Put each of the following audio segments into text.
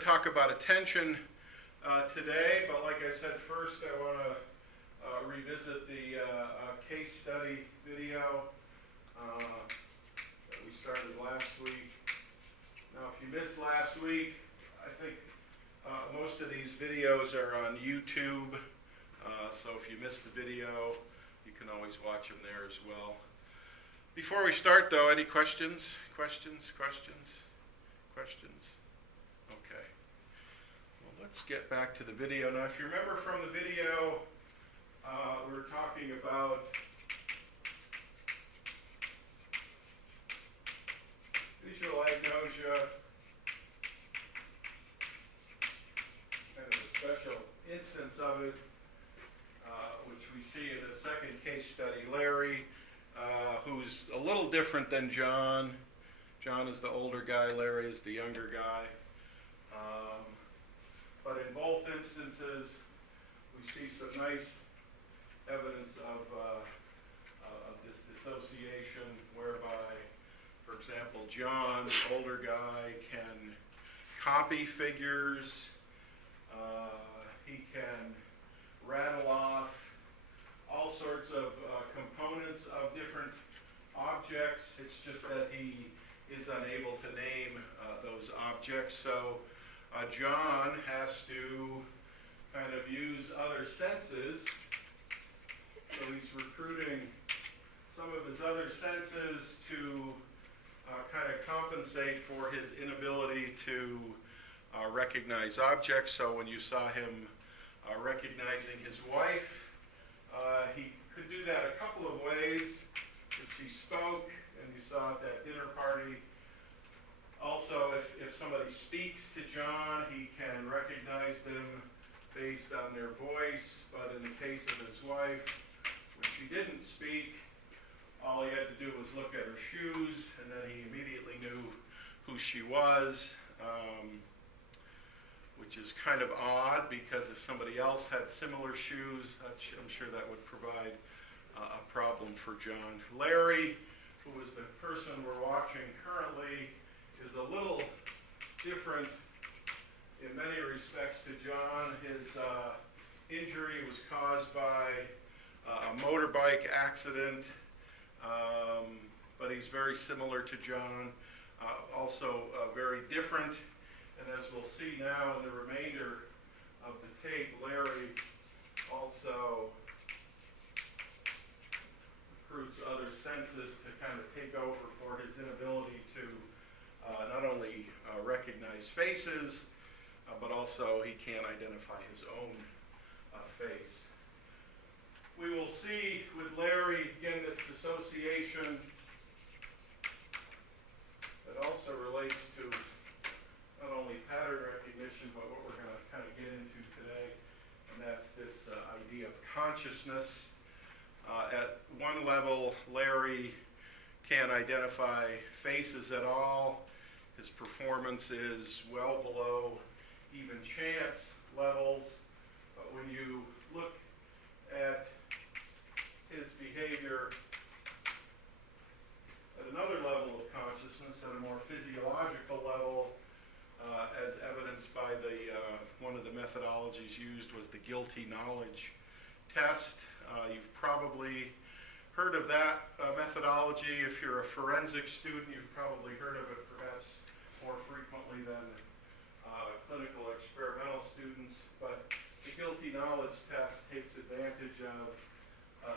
to talk about attention today, but like I said, first I want to revisit the case study video that we started last week. Now, if you missed last week, I think most of these videos are on YouTube, so if you missed the video, you can always watch them there as well. Before we start, though, any questions? Questions? Okay. Well, let's get back to the video. Now, if you remember from the video, we were talking about visual agnosia, kind of a special instance of it, which we see in the second case study. Larry, who's a little different than John. John is the older guy, Larry is the younger guy. But in both instances, we see some nice evidence of this dissociation whereby, for example, John, the older guy, can copy figures, he can rattle off all sorts of components of different objects. It's just that he is unable to name those objects. So John has to kind of use other senses. So he's recruiting some of his other senses to kind of compensate for his inability to recognize objects. So when you saw him recognizing his wife, he could do that a couple of ways. If she spoke, and you saw at that dinner party. Also, if somebody speaks to John, he can recognize them based on their voice. But in the case of his wife, when she didn't speak, all he had to do was look at her shoes, and then he immediately knew who she was, which is kind of odd, because if somebody else had similar shoes, I'm sure that would provide a problem for John. Larry, who is the person we're watching currently, is a little different in many respects to John. His injury was caused by a motorbike accident, but he's very similar to John, also very different. And as we'll see now in the remainder of the tape, Larry also recruits other senses to kind of take over for his inability to not only recognize faces, but also he can't identify his own face. We will see with Larry, again, this dissociation that also relates to not only pattern recognition, but what we're going to kind of get into today, and that's this idea of consciousness. At one level, Larry can't identify faces at all. His performance is well below even chance levels. But when you look at his behavior at another level of consciousness, at a more physiological level, as evidenced by one of the methodologies used was the guilty knowledge test. You've probably heard of that methodology. If you're a forensic student, you've probably heard of it perhaps more frequently than clinical experimental students. But the guilty knowledge test takes advantage of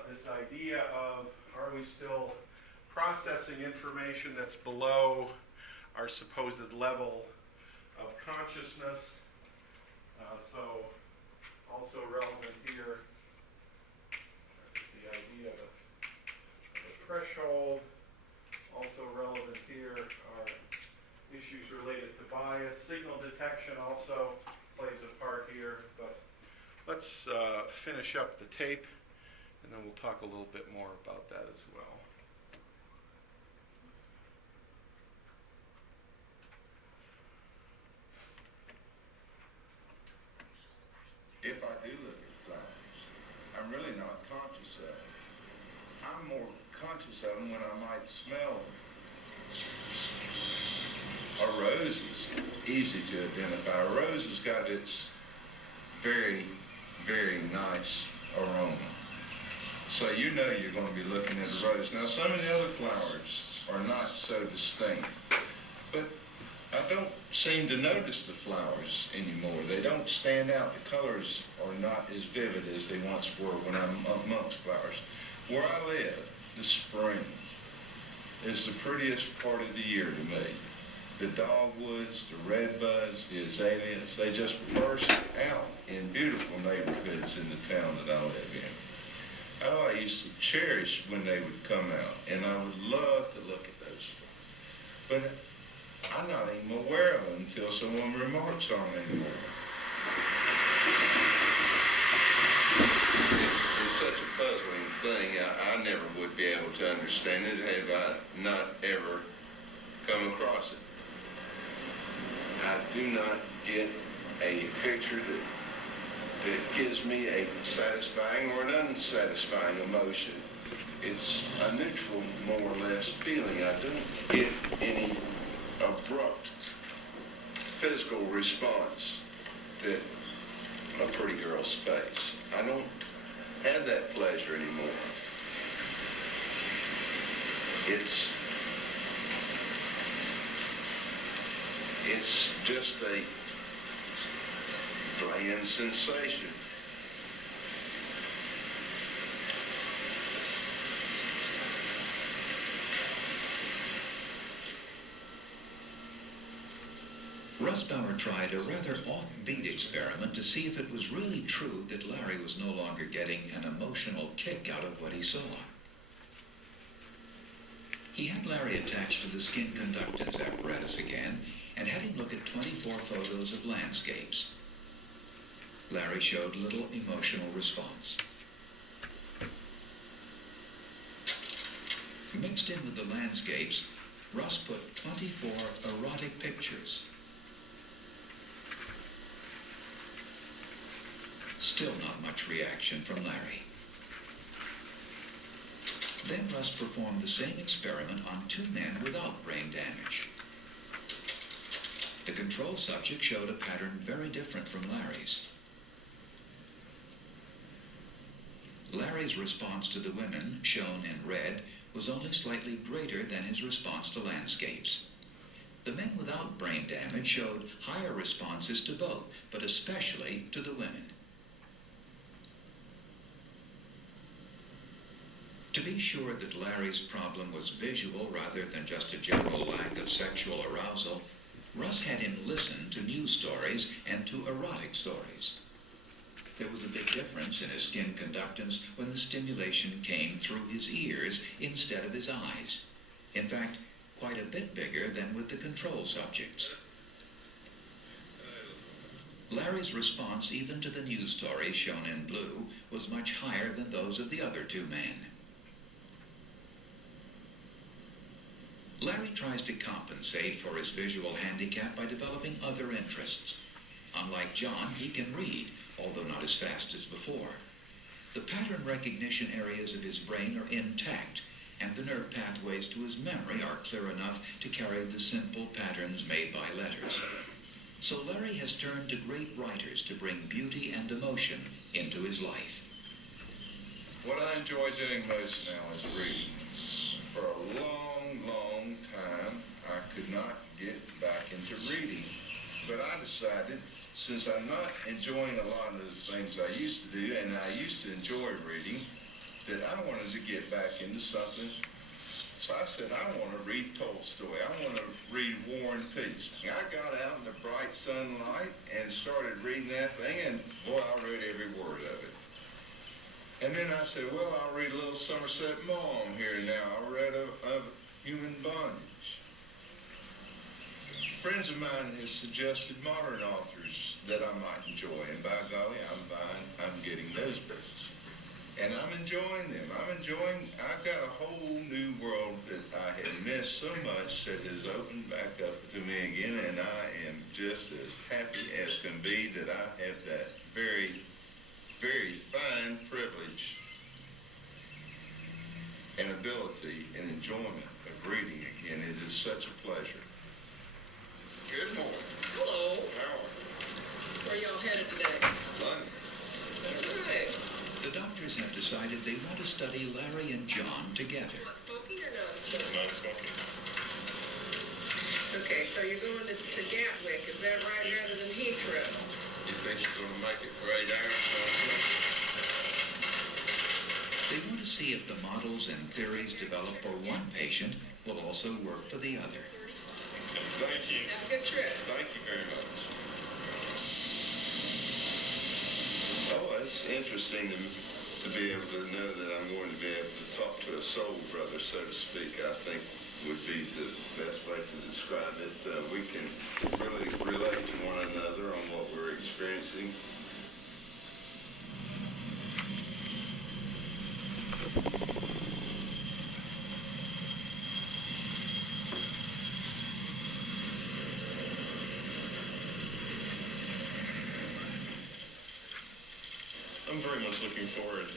this idea of, are we still processing information that's below our supposed level of consciousness? So also relevant here is the idea of a threshold. Also relevant here are issues related to bias. Signal detection also plays a part here. But let's finish up the tape, and then we'll talk a little bit more about that as well. If I do look at flowers, I'm really not conscious of them. I'm more conscious of them when I might smell them. A rose is easy to identify. A rose has got its very, very nice aroma. So you know you're going to be looking at a rose. Now some of the other flowers are not so distinct, but I don't seem to notice the flowers anymore. They don't stand out. The colors are not as vivid as they once were when I'm amongst flowers. Where I live, the spring is the prettiest part of the year to me. The dogwoods, the redbuds, the azaleas, they just burst out in beautiful neighborhoods in the town that I live in. Oh, I used to cherish when they would come out, and I would love to look at those. But I'm not even aware of them until someone remarks on them anymore. It's such a puzzling thing. I never would be able to understand it had I not ever come across it. I do not get a picture that gives me a satisfying or an unsatisfying emotion. It's a neutral, more or less, feeling. I don't get any abrupt physical response that a pretty girl's face. I don't have that pleasure anymore. It's just a bland sensation. Russ Bauer tried a rather offbeat experiment to see if it was really true that Larry was no longer getting an emotional kick out of what he saw. He had Larry attached to the skin conductance apparatus again and had him look at 24 photos of landscapes. Larry showed little emotional response. Mixed in with the landscapes, Russ put 24 erotic pictures. Still not much reaction from Larry. Then Russ performed the same experiment on 2 men without brain damage. The control subject showed a pattern very different from Larry's. Larry's response to the women, shown in red, was only slightly greater than his response to landscapes. The men without brain damage showed higher responses to both, but especially to the women. To be sure that Larry's problem was visual rather than just a general lack of sexual arousal, Russ had him listen to news stories and to erotic stories. There was a big difference in his skin conductance when the stimulation came through his ears instead of his eyes. In fact, quite a bit bigger than with the control subjects. Larry's response, even to the news stories shown in blue, was much higher than those of the other 2 men. Larry tries to compensate for his visual handicap by developing other interests. Unlike John, he can read, although not as fast as before. The pattern recognition areas of his brain are intact, and the nerve pathways to his memory are clear enough to carry the simple patterns made by letters. So Larry has turned to great writers to bring beauty and emotion into his life. What I enjoy doing most now is reading. For a long time, I could not get back into reading. But I decided, since I'm not enjoying a lot of the things I used to do, and I used to enjoy reading, that I wanted to get back into something. So I said, I want to read Tolstoy. I want to read War and Peace. I got out in the bright sunlight and started reading that thing, and boy, I read every word of it. And then I said, well, I'll read a little Somerset Maugham here now. I read of Human Bondage. Friends of mine have suggested modern authors that I might enjoy, and by golly, I'm getting those books. And I'm enjoying them. I've got a whole new world that I had missed so much that has opened back up to me again, and I am just as happy as can be that I have that very, very fine privilege and ability and enjoyment of reading again. It is such a pleasure. Good morning. Hello. How are Where y'all headed today? you? London. All right. The doctors have decided they want to study Larry and John together. What, smoking or non-smoking? Non-smoking. Okay, so you're going to Gatwick, is that right, rather than Heathrow? You think you're going to make it great iron? They want to see if the models and theories developed for one patient will also work for the other. Thank you. Have a good trip. Thank you very much. Oh, it's interesting to be able to know that I'm going to be able to talk to a soul brother, so to speak. I think would be the best way to describe it. We can really relate to one another on what we're experiencing. I'm very much looking forward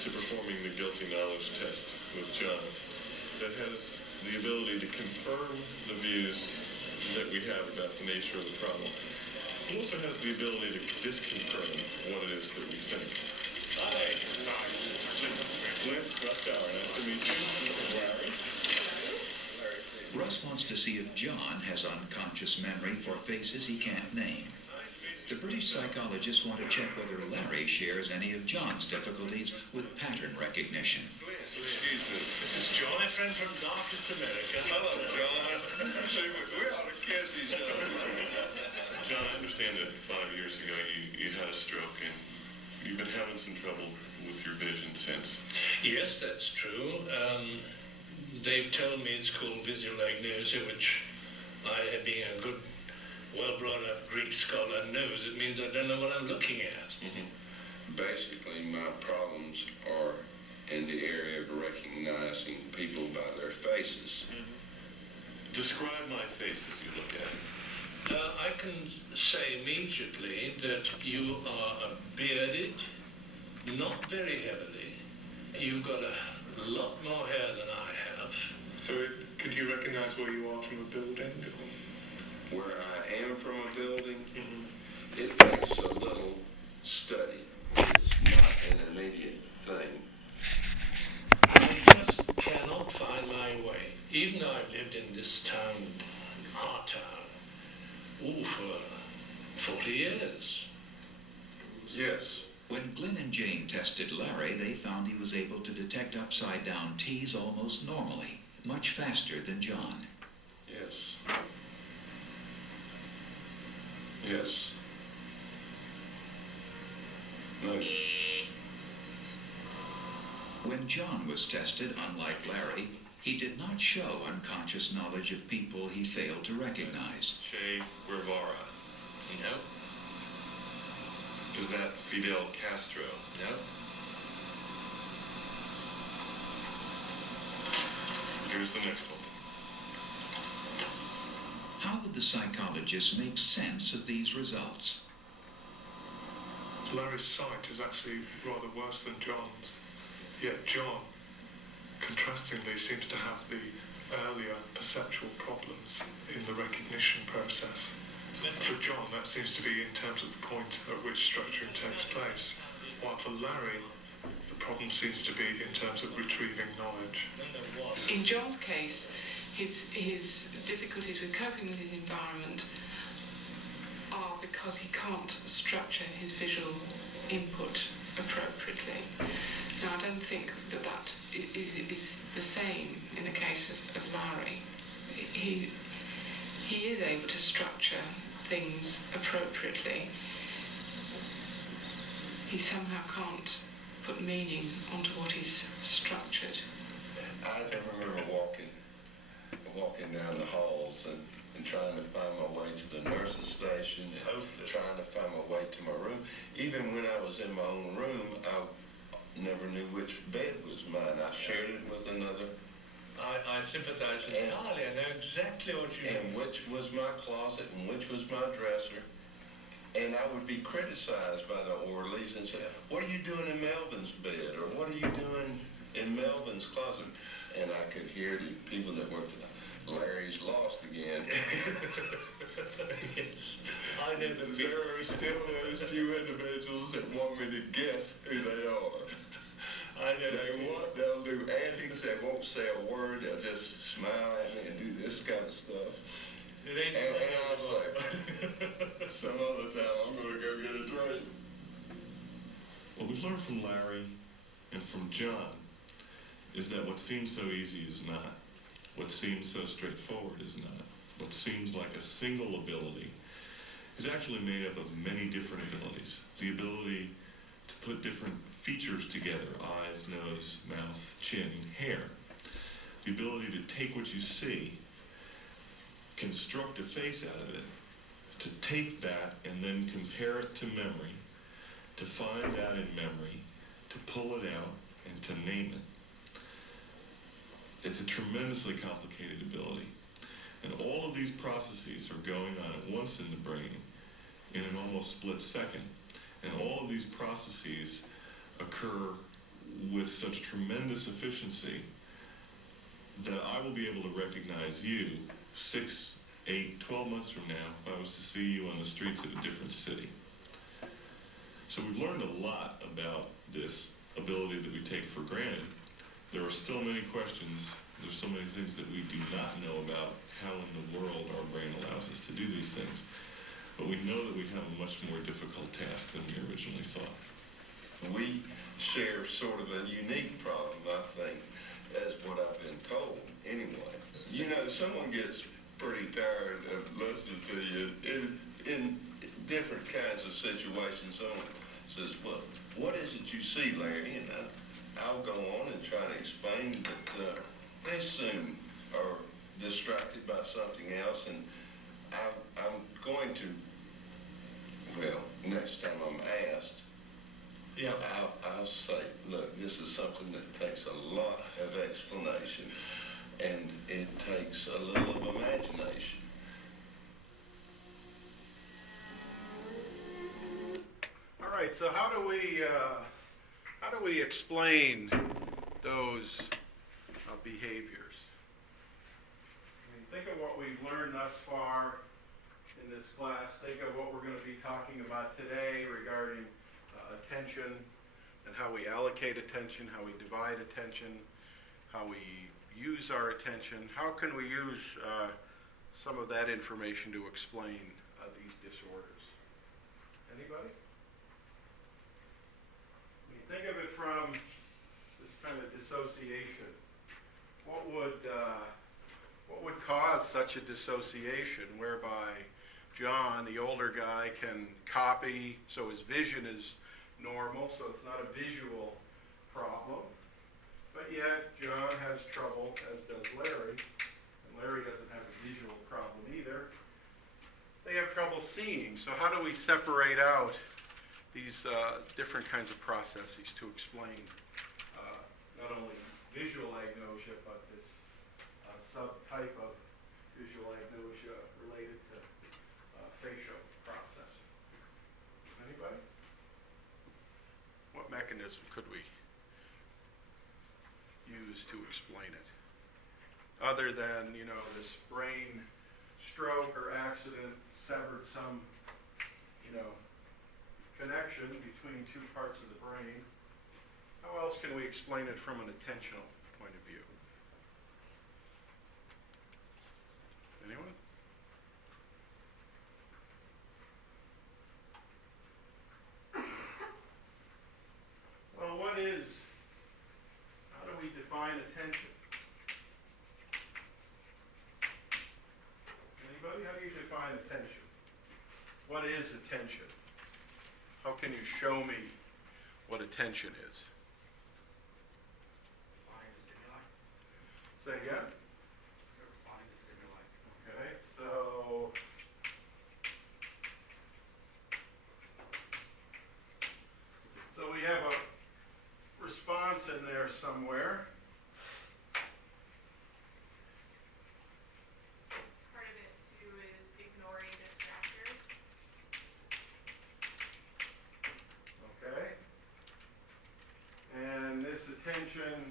to performing the guilty knowledge test with John. That has the ability to confirm the views that we have about the nature of the problem. It also has the ability to disconfirm what it is that we think. Hi. Clint Ruskauer, nice to meet you. This is Larry. Russ wants to see if John has unconscious memory for faces he can't name. The British psychologists want to check whether Larry shares any of John's difficulties with pattern recognition. Excuse me. This is John, my friend from Darkest America. Hello, John. See, we ought to kiss each other. John, I understand that 5 years ago you had a stroke and you've been having some trouble with your vision since. Yes, that's true. They've told me it's called visual agnosia, which I, being a good, well-brought-up Greek scholar, knows it means I don't know what I'm looking at. Basically, my problems are in the area of recognizing people by their faces. Describe my face as you look at it. I can say immediately that you are bearded, not very heavily. You've got a lot more hair than I have. So could you recognize where you are from a building? Where I am from a building, it takes a little study. It's not an immediate thing. I just cannot find my way. Even though I've lived in this town, our town, for 40 years. Yes. When Glenn and Jane tested Larry, they found he was able to detect upside-down T's almost normally, much faster than John. Yes. Yes. No. When John was tested, unlike Larry, he did not show unconscious knowledge of people he failed to recognize. Che Guevara. No, Is that Fidel Castro? no. Here's the next one. How would the psychologists make sense of these results? Larry's sight is actually rather worse than John's. Yet John, contrastingly, seems to have the earlier perceptual problems in the recognition process. For John, that seems to be in terms of the point at which structuring takes place, while for Larry, the problem seems to be in terms of retrieving knowledge. In John's case, his difficulties with coping with his environment are because he can't structure his visual input appropriately. Now, I don't think that is the same in the case of Larry. He is able to structure things appropriately. He somehow can't put meaning onto what he's structured. I can remember walking down the halls and trying to find my way to the nurse's station and trying to find my way to my room. Even when I was in my own room, I never knew which bed was mine. I shared it with another. I sympathize entirely. I know exactly what you mean. And which was my closet and which was my dresser. And I would be criticized by the orderlies and say, what are you doing in Melvin's bed? Or what are you doing in Melvin's closet? And I could hear the people that worked, Larry's lost again. Yes, I know the There feeling. are still those few individuals that want me to guess who they are. I know the They feeling. want, they'll do antics, they won't say a word, they'll just smile at me and do this kind of stuff. It ain't And funny I'll say, anymore. some other time I'm gonna go get a drink. What we've learned from Larry and from John is that what seems so easy is not. What seems so straightforward is not. What seems like a single ability is actually made up of many different abilities. The ability to put different features together, eyes, nose, mouth, chin, hair. The ability to take what you see, construct a face out of it, to take that and then compare it to memory, to find that in memory, to pull it out, and to name it. It's a tremendously complicated ability. And all of these processes are going on at once in the brain in an almost split second. And all of these processes occur with such tremendous efficiency that I will be able to recognize you 6, 8, 12 months from now if I was to see you on the streets of a different city. So we've learned a lot about this ability that we take for granted. There are still many questions. There's so many things that we do not know about how in the world our brain allows us to do these things. But we know that we have a much more difficult task than we originally thought. We share sort of a unique problem, I think, as what I've been told anyway. You know, someone gets pretty tired of listening to you in different kinds of situations. Someone says, well, what is it you see, Larry? And I'll go on and try to explain that they soon are distracted by something else, and I'm going to, well, next time I'm asked, Yeah. I'll say, look, this is something that takes a lot of explanation, and it takes a little of imagination. All right, so how do we explain those behaviors? I mean, think of what we've learned thus far in this class. Think of what we're going to be talking about today regarding attention and how we allocate attention, how we divide attention, how we use our attention. How can we use some of that information to explain these disorders? Anybody? I mean, think of it from this kind of dissociation. What would cause such a dissociation whereby John, the older guy, can copy, so his vision is normal, so it's not a visual problem, but yet John has trouble, as does Larry, and Larry doesn't have a visual problem either. They have trouble seeing, so how do we separate out these different kinds of processes to explain not only visual agnosia, but this subtype of visual agnosia related to facial processing? Anybody? What mechanism could we use to explain it? Other than, this brain stroke or accident severed some, connection between two parts of the brain. How else can we explain it from an attentional point of view? Anyone? Well, how do we define attention? Anybody? How do you define attention? What is attention? How can you show me what attention is? Say again? Okay, so we have a response in there somewhere. Part of it too is ignoring distractors. Okay. And this attention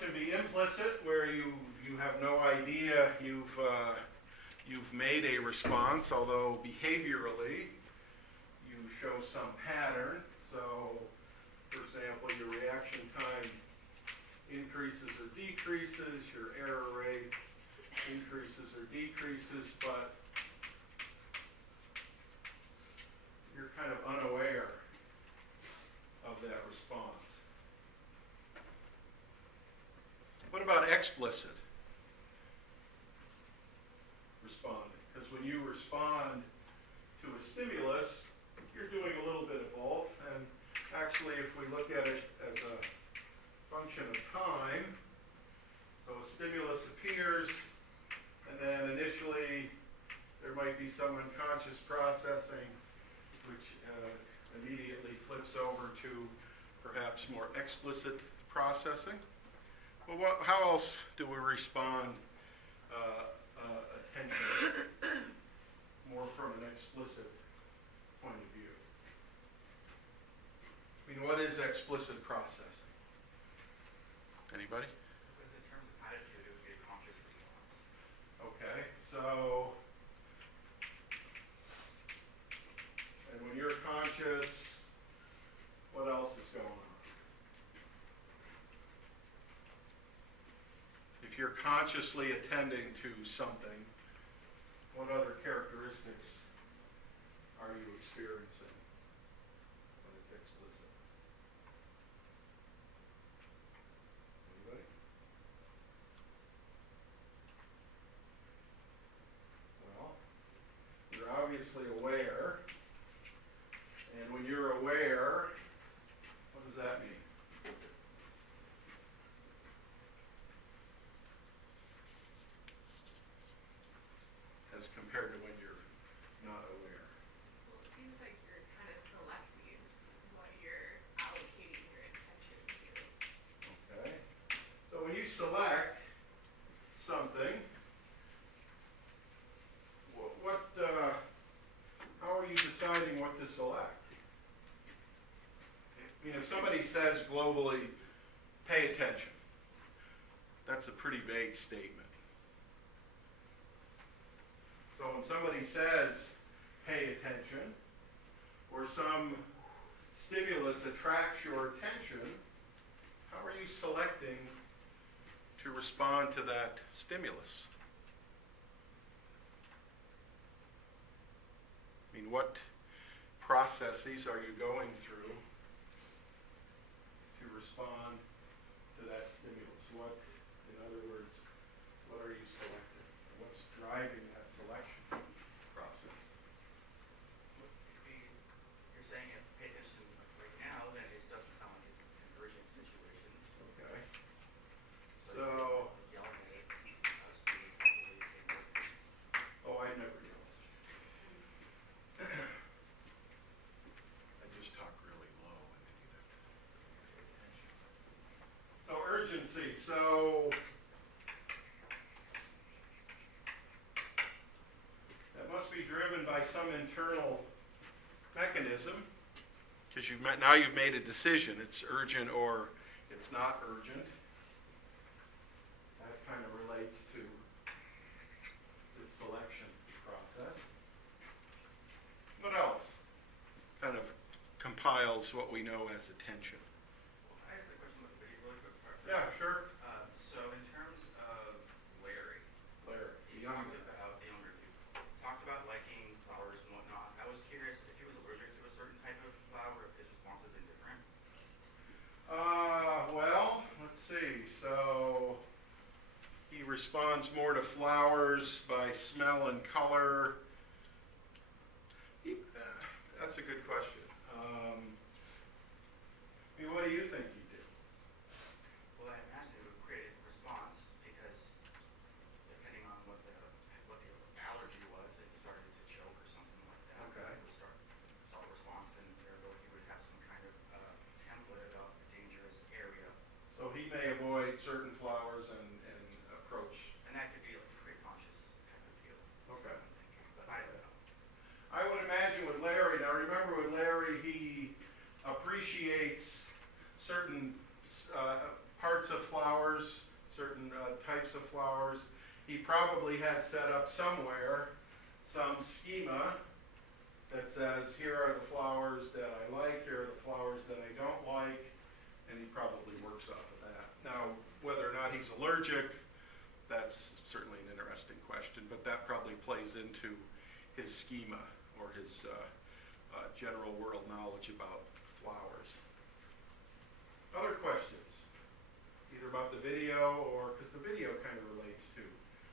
can be implicit, where you have no idea you've made a response, although behaviorally you show some pattern. So, for example, your reaction time increases or decreases, your error rate increases or decreases, but you're kind of unaware of that response. What about explicit responding? Because when you respond to a stimulus, you're doing a little bit of both. And actually, if we look at it as a function of time, so a stimulus appears, and then initially there might be some unconscious processing, which immediately flips over to perhaps more explicit processing. Well, how else do we respond attention more from an explicit point of view? I mean, what is explicit processing? Anybody? Because in terms of attitude, it would be a conscious response. Okay, so, and when you're conscious, what else is going on? If you're consciously attending to something, what other characteristics are you experiencing when it's explicit? Anybody? Well, you're obviously aware, and when you're aware, what does that mean? As compared to when you're not aware. Well, it seems like you're kind of selecting what you're allocating your attention to. Okay. So when you select something, how are you deciding what to select? I mean, if somebody says globally, pay attention, that's a pretty vague statement. So when somebody says, pay attention, or some stimulus attracts your attention, how are you selecting to respond to that stimulus? I mean, what processes are you going through to respond to that stimulus? What, in other words, what are you selecting? What's driving that selection process? You're saying if pay attention right now, then it doesn't sound like it's an urgent situation. Okay. So yelling at it, Oh, I never yell. I just talk really low and then you have to pay attention. So urgency. So that must be driven by some internal mechanism, because now you've made a decision. It's urgent or it's not urgent. That kind of relates to the selection process. What else kind of compiles what we know as attention? Well, I asked a question with a really quick part. Yeah, sure. So in terms of Larry, Larry, he talked about the younger people. Talked about liking flowers and whatnot. I was curious if he was allergic to a certain type of flower, if his response was indifferent. Well, let's see. So he responds more to flowers by smell and color. That's a good question. I mean, what do you think he did? Well, I imagine it would create a response because depending on what the allergy was, if he started to choke or something like that, Okay. it would start a response, and therefore he would have some kind of template about the dangerous area. So he may avoid certain flowers and approach. And that could be like a pre-conscious type of deal. Okay. I'm thinking, but I don't know. I would imagine with Larry, now remember with Larry, he appreciates certain parts of flowers, certain types of flowers. He probably has set up somewhere some schema that says, here are the flowers that I like, here are the flowers that I don't like, and he probably works off of that. Now, whether or not he's allergic, that's certainly an interesting question, but that probably plays into his schema or his general world knowledge about flowers. Other questions? Either about the video or, because the video kind of relates to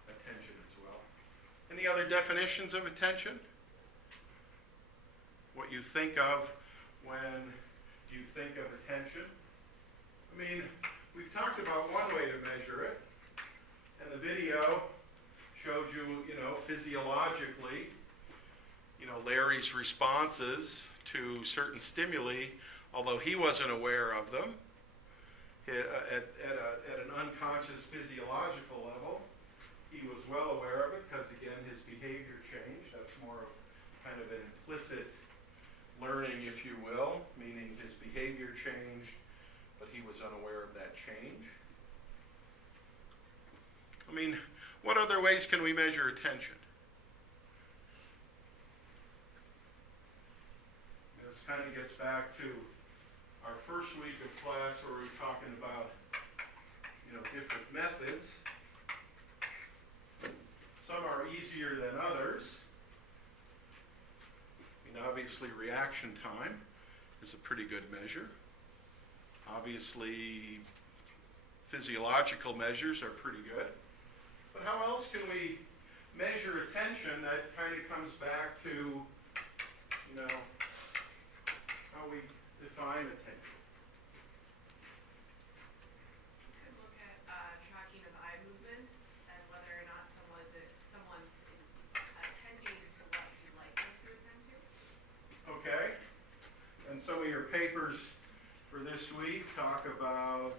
attention as well. Any other definitions of attention? What you think of when you think of attention? I mean, we've talked about one way to measure it, and the video showed you, physiologically, Larry's responses to certain stimuli, although he wasn't aware of them, at an unconscious physiological level. He was well aware of it because, again, his behavior changed. That's more of kind of an implicit learning, if you will, meaning his behavior changed, but he was unaware of that change. I mean, what other ways can we measure attention? This kind of gets back to our first week of class where we were talking about, different methods. Some are easier than others. I mean, obviously, reaction time is a pretty good measure. Obviously, physiological measures are pretty good. But how else can we measure attention that kind of comes back to, how we define attention? You could look at tracking of eye movements and whether or not someone's attending to what you'd like them to attend to. Okay. And some of your papers for this week talk about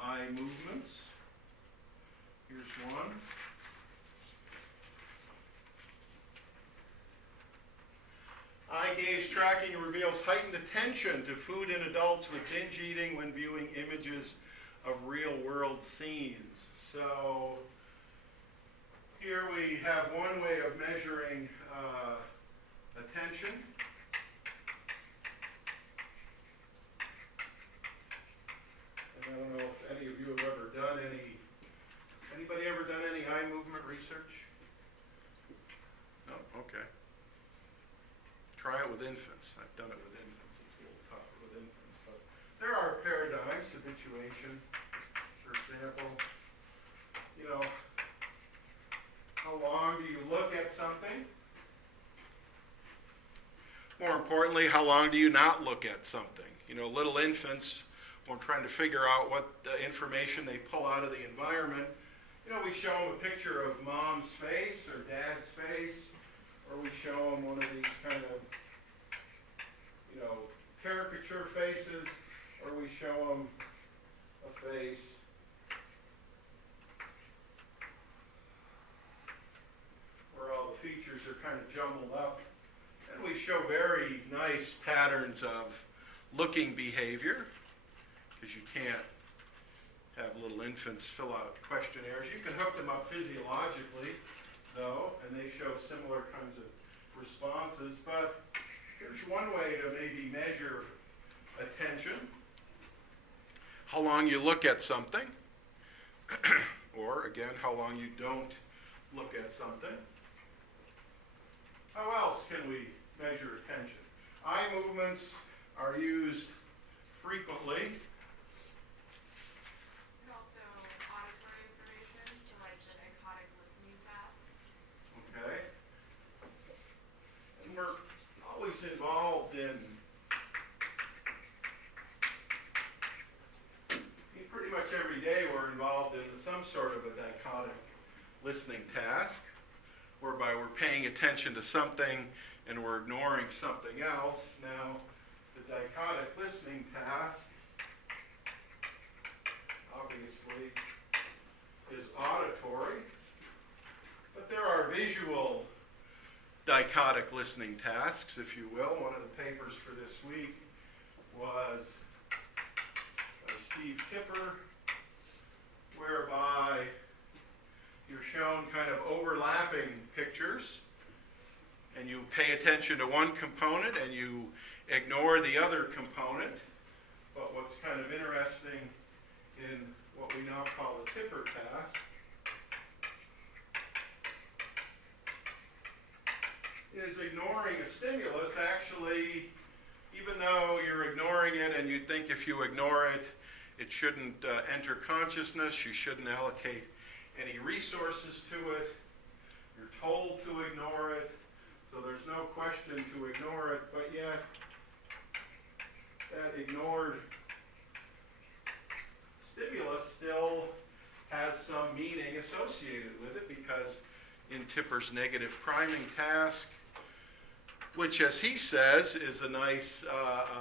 eye movements. Here's one. Eye gaze tracking reveals heightened attention to food in adults with binge eating when viewing images of real-world scenes. So here we have one way of measuring attention. And I don't know if any of you have ever done anybody ever done any eye movement research? No? Okay. Try it with infants. I've done it with infants. It's a little tougher with infants. But there are paradigms, habituation, for example. How long do you look at something? More importantly, how long do you not look at something? Little infants, when we're trying to figure out what information they pull out of the environment, we show them a picture of mom's face or dad's face, or we show them one of these kind of, caricature faces, or we show them a face where all the features are kind of jumbled up. And we show very nice patterns of looking behavior, because you can't have little infants fill out questionnaires. You can hook them up physiologically, though, and they show similar kinds of responses. But here's one way to maybe measure attention. How long you look at something, or again, how long you don't look at something. How else can we measure attention? Eye movements are used frequently. Okay. And we're always involved in pretty much every day we're involved in some sort of a dichotic listening task, whereby we're paying attention to something and we're ignoring something else. Now, the dichotic listening task, obviously, is auditory. But there are visual dichotic listening tasks, if you will. One of the papers for this week was a Steve Kipper, whereby you're shown kind of overlapping pictures, and you pay attention to one component and you ignore the other component. But what's kind of interesting in what we now call the Tipper task is ignoring a stimulus. Actually, even though you're ignoring it and you'd think if you ignore it, it shouldn't enter consciousness, you shouldn't allocate any resources to it, you're told to ignore it, so there's no question to ignore it, but yet that ignored stimulus still has some meaning associated with it, because in Tipper's negative priming task, which, as he says, is a nice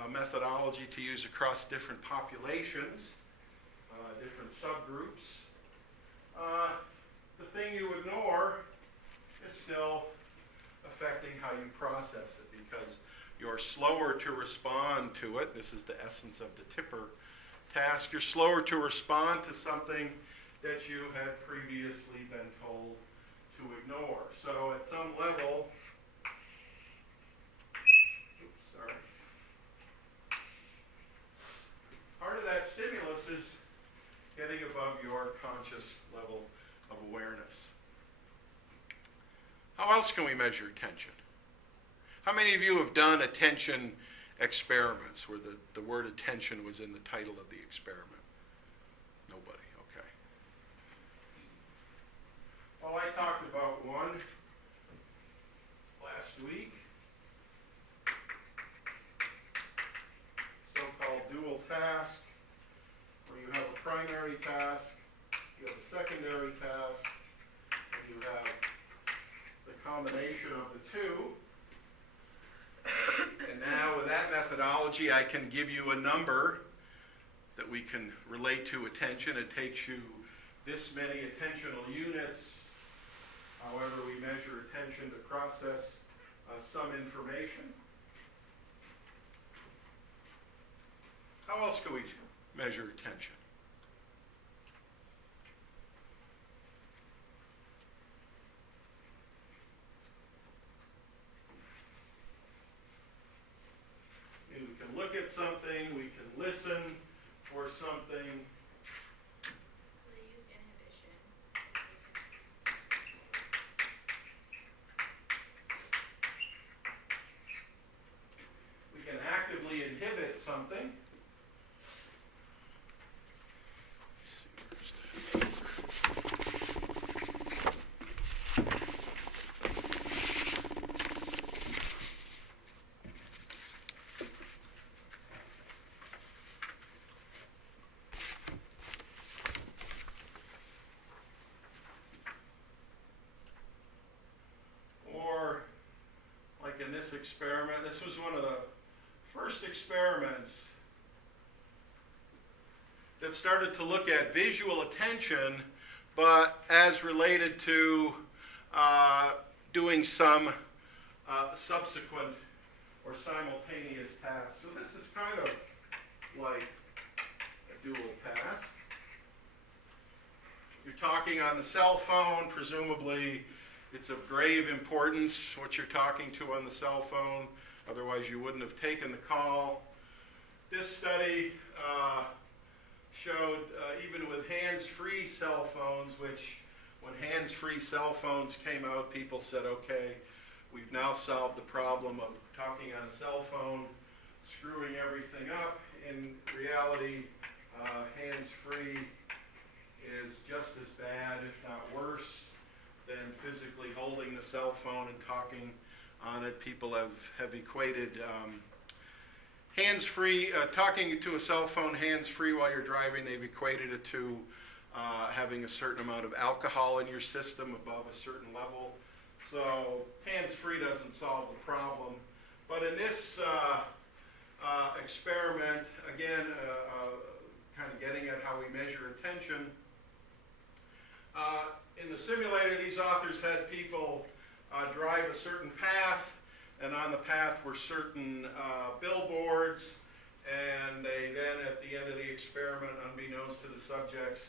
methodology to use across different populations, different subgroups, the thing you ignore is still affecting how you process it, because you're slower to respond to it. This is the essence of the Tipper task. You're slower to respond to something that you had previously been told to ignore. So at some level, part of that stimulus is getting above your conscious level of awareness. How else can we measure attention? How many of you have done attention experiments where the word attention was in the title of the experiment? Nobody, okay. Well, I talked about one last week, so-called dual task, where you have a primary task, you have a secondary task, and you have the combination of the two. And now with that methodology, I can give you a number that we can relate to attention. It takes you this many attentional units, however we measure attention, to process some information. How else can we measure attention? We can look at something, we can listen for something. They used inhibition. We can actively inhibit something. Or, like in this experiment, this was one of the first experiments that started to look at visual attention, but as related to doing some subsequent or simultaneous tasks. So this is kind of like a dual task. You're talking on the cell phone, presumably it's of grave importance what you're talking to on the cell phone, otherwise you wouldn't have taken the call. This study showed even with hands-free cell phones, which when hands-free cell phones came out, people said, okay, we've now solved the problem of talking on a cell phone, screwing everything up. In reality, hands-free is just as bad, if not worse, than physically holding the cell phone and talking on it. People have equated hands-free, talking to a cell phone hands-free while you're driving, they've equated it to having a certain amount of alcohol in your system above a certain level. So hands-free doesn't solve the problem. But in this experiment, again, kind of getting at how we measure attention, in the simulator, these authors had people drive a certain path, and on the path were certain billboards, And they then, at the end of the experiment, unbeknownst to the subjects,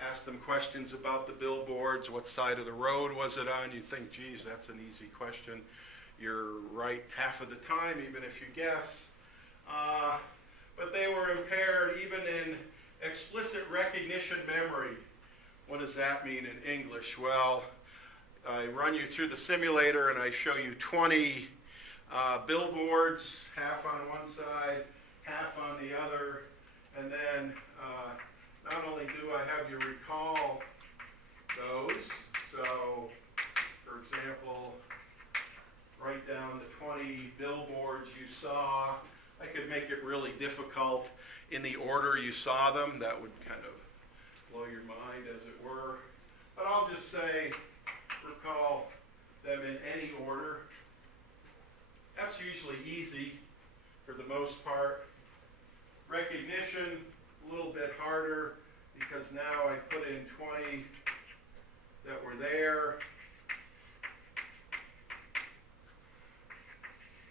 asked them questions about the billboards. What side of the road was it on? You'd think, geez, that's an easy question. You're right half of the time, even if you guess. But they were impaired even in explicit recognition memory. What does that mean in English? Well, I run you through the simulator and I show you 20 billboards, half on one side, half on the other, and then not only do I have you recall those, so for example, write down the 20 billboards you saw. I could make it really difficult in the order you saw them. That would kind of blow your mind, as it were. But I'll just say, recall them in any order. That's usually easy for the most part. Recognition, a little bit harder, because now I put in 20 that were there.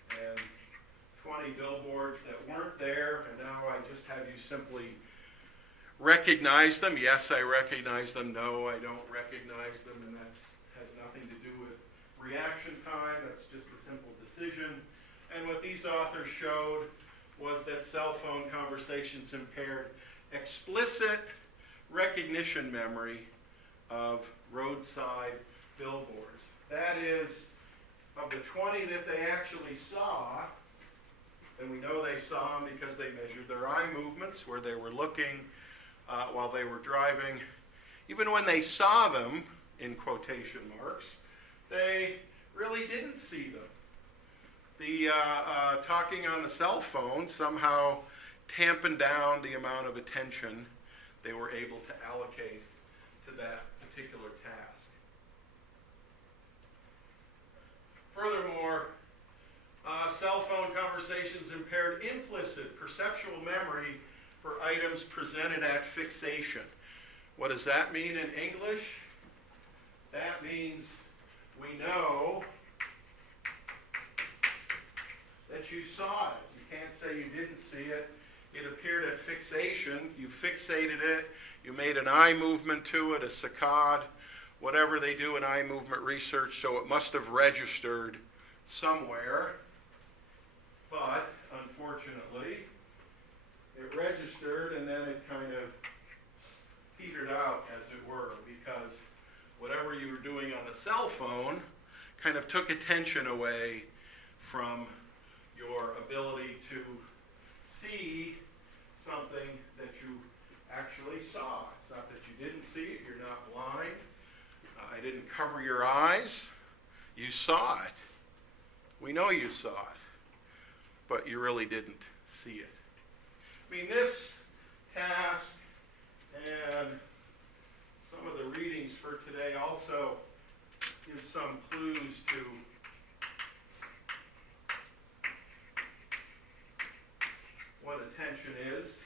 And 20 billboards that weren't there, and now I just have you simply recognize them. Yes, I recognize them. No, I don't recognize them, and that has nothing to do with reaction time. That's just a simple decision. And what these authors showed was that cell phone conversations impaired explicit recognition memory of roadside billboards. That is, of the 20 that they actually saw, and we know they saw them because they measured their eye movements, where they were looking while they were driving. Even when they saw them, in quotation marks, they really didn't see them. The talking on the cell phone somehow tampened down the amount of attention they were able to allocate to that particular task. Furthermore, cell phone conversations impaired implicit perceptual memory for items presented at fixation. What does that mean in English? That means we know that you saw it. You can't say you didn't see it. It appeared at fixation. You fixated it. You made an eye movement to it, a saccade, whatever they do in eye movement research, so it must have registered somewhere. But, unfortunately, it registered and then it kind of petered out, as it were, because whatever you were doing on the cell phone kind of took attention away from your ability to see something that you actually saw. It's not that you didn't see it, you're not blind. I didn't cover your eyes. You saw it. We know you saw it, but you really didn't see it. I mean, this task and some of the readings for today also give some clues to what attention is,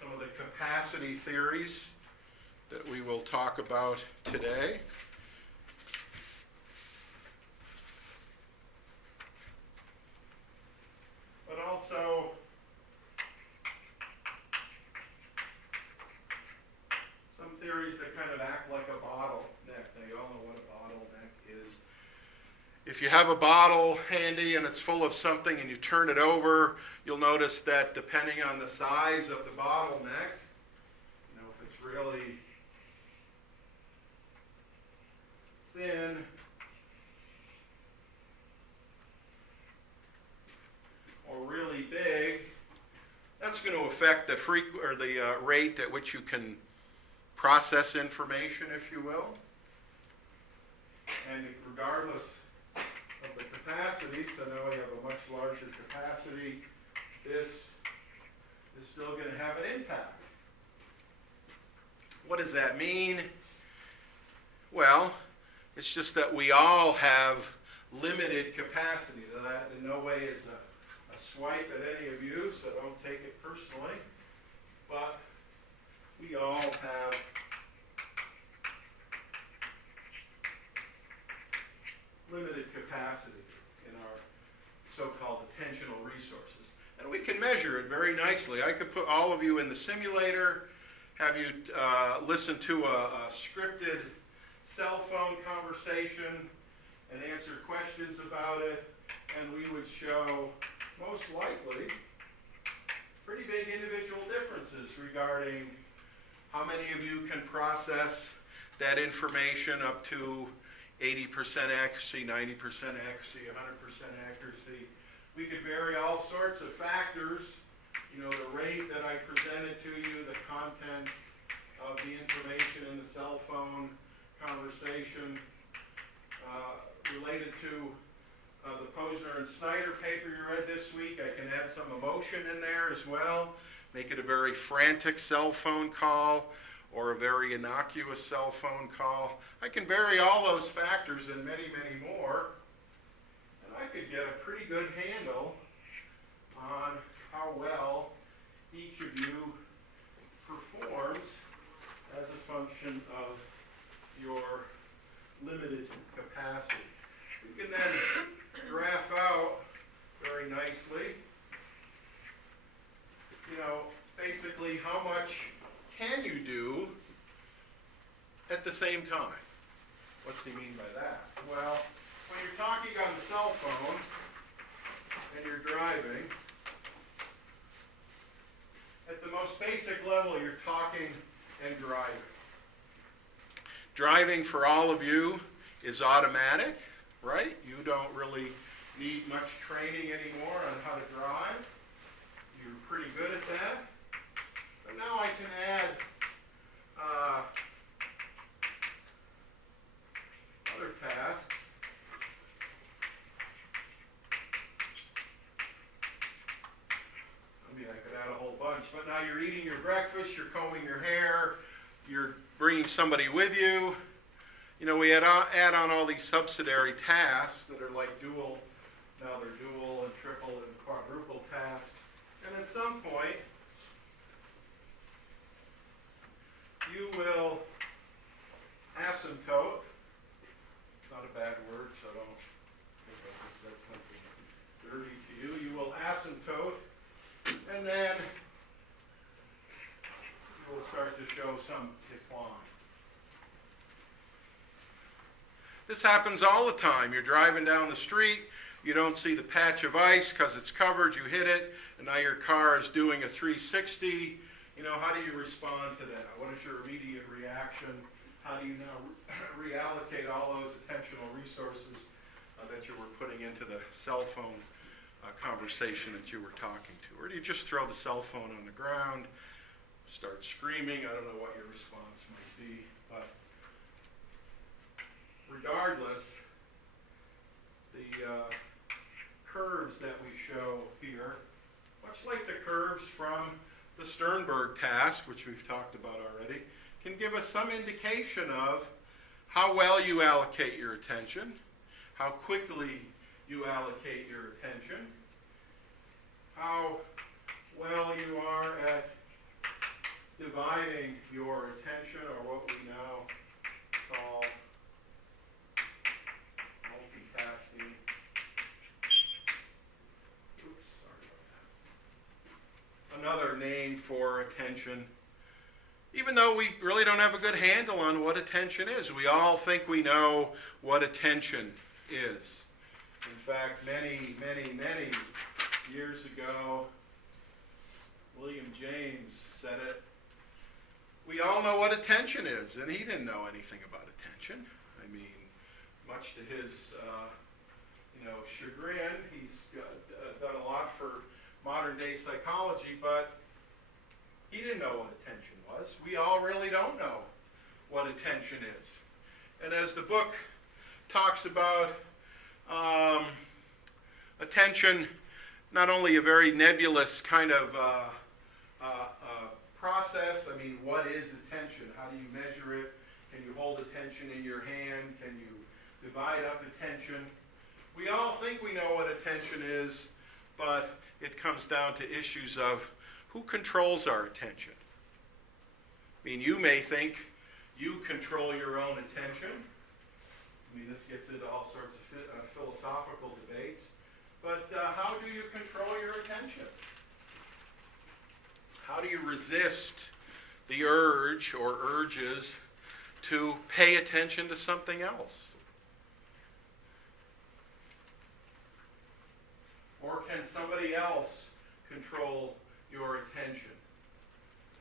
some of the capacity theories that we will talk about today. But also some theories that kind of act like a bottleneck. Now, you all know what a bottleneck is. If you have a bottle handy and it's full of something and you turn it over, you'll notice that depending on the size of the bottleneck, if it's really thin or really big, that's going to affect the rate at which you can process information, if you will. And regardless of the capacity, so now we have a much larger capacity, this is still going to have an impact. What does that mean? Well, it's just that we all have limited capacity. That in no way is a swipe at any of you, so don't take it personally. But we all have limited capacity in our so-called attentional resources. And we can measure measure it very nicely. I could put all of you in the simulator, have you listen to a scripted cell phone conversation and answer questions about it, and we would show, most likely, pretty big individual differences regarding how many of you can process that information up to 80% accuracy, 90% accuracy, 100% accuracy. We could vary all sorts of factors, you know, the rate that I presented to you, the content of the information in the cell phone conversation, related to the Posner and Snyder paper you read this week. I can add some emotion in there as well, make it a very frantic cell phone call or a very innocuous cell phone call. I can vary all those factors and many, many more, and I could get a pretty good handle on how well each of you performs as a function of your limited capacity. We can then graph out very nicely, you know, basically how much can you do at the same time? What's he mean by that? Well, when you're talking on the cell phone and you're driving, at the most basic level, you're talking and driving. Driving for all of you is automatic, right? You don't really need much training anymore on how to drive. You're pretty good at that. But now I can add other tasks. I mean, I could add a whole bunch, but now you're eating your breakfast, you're combing your hair, you're bringing somebody with you. You know, we add on all these subsidiary tasks that are like dual, now they're dual and triple and quadruple tasks. And at some point, you will asymptote. It's not a bad word, so don't think I just said something dirty to you. You will asymptote, and then you will start to show some decline. This happens all the time. You're driving down the street, you don't see the patch of ice because it's covered, you hit it, and now your car is doing a 360. You know, how do you respond to that? What is your immediate reaction? How do you now reallocate all those attentional resources that you were putting into the cell phone conversation that you were talking to? Or do you just throw the cell phone on the ground, start screaming? I don't know what your response might be, but regardless, the curves that we show here, much like the curves from the Sternberg task, which we've talked about already, can give us some indication of how well you allocate your attention, how quickly you allocate your attention, how well you are at dividing your attention, or what we now call multitasking. Oops, sorry about that. Another name for attention. Even though we really don't have a good handle on what attention is, we all think we know what attention is. In fact, many, many, many years ago, William James said it. We all know what attention is, and he didn't know anything about attention. I mean, much to his, chagrin, he's done a lot for modern-day psychology, but he didn't know what attention was. We all really don't know what attention is. And as the book talks about attention, not only a very nebulous kind of process. I mean, what is attention? How do you measure it? Can you hold attention in your hand? Can you divide up attention? We all think we know what attention is, but it comes down to issues of who controls our attention. I mean, you may think you control your own attention. I mean, this gets into all sorts of philosophical debates. But how do you control your attention? How do you resist the urge or urges to pay attention to something else? Or can somebody else control your attention?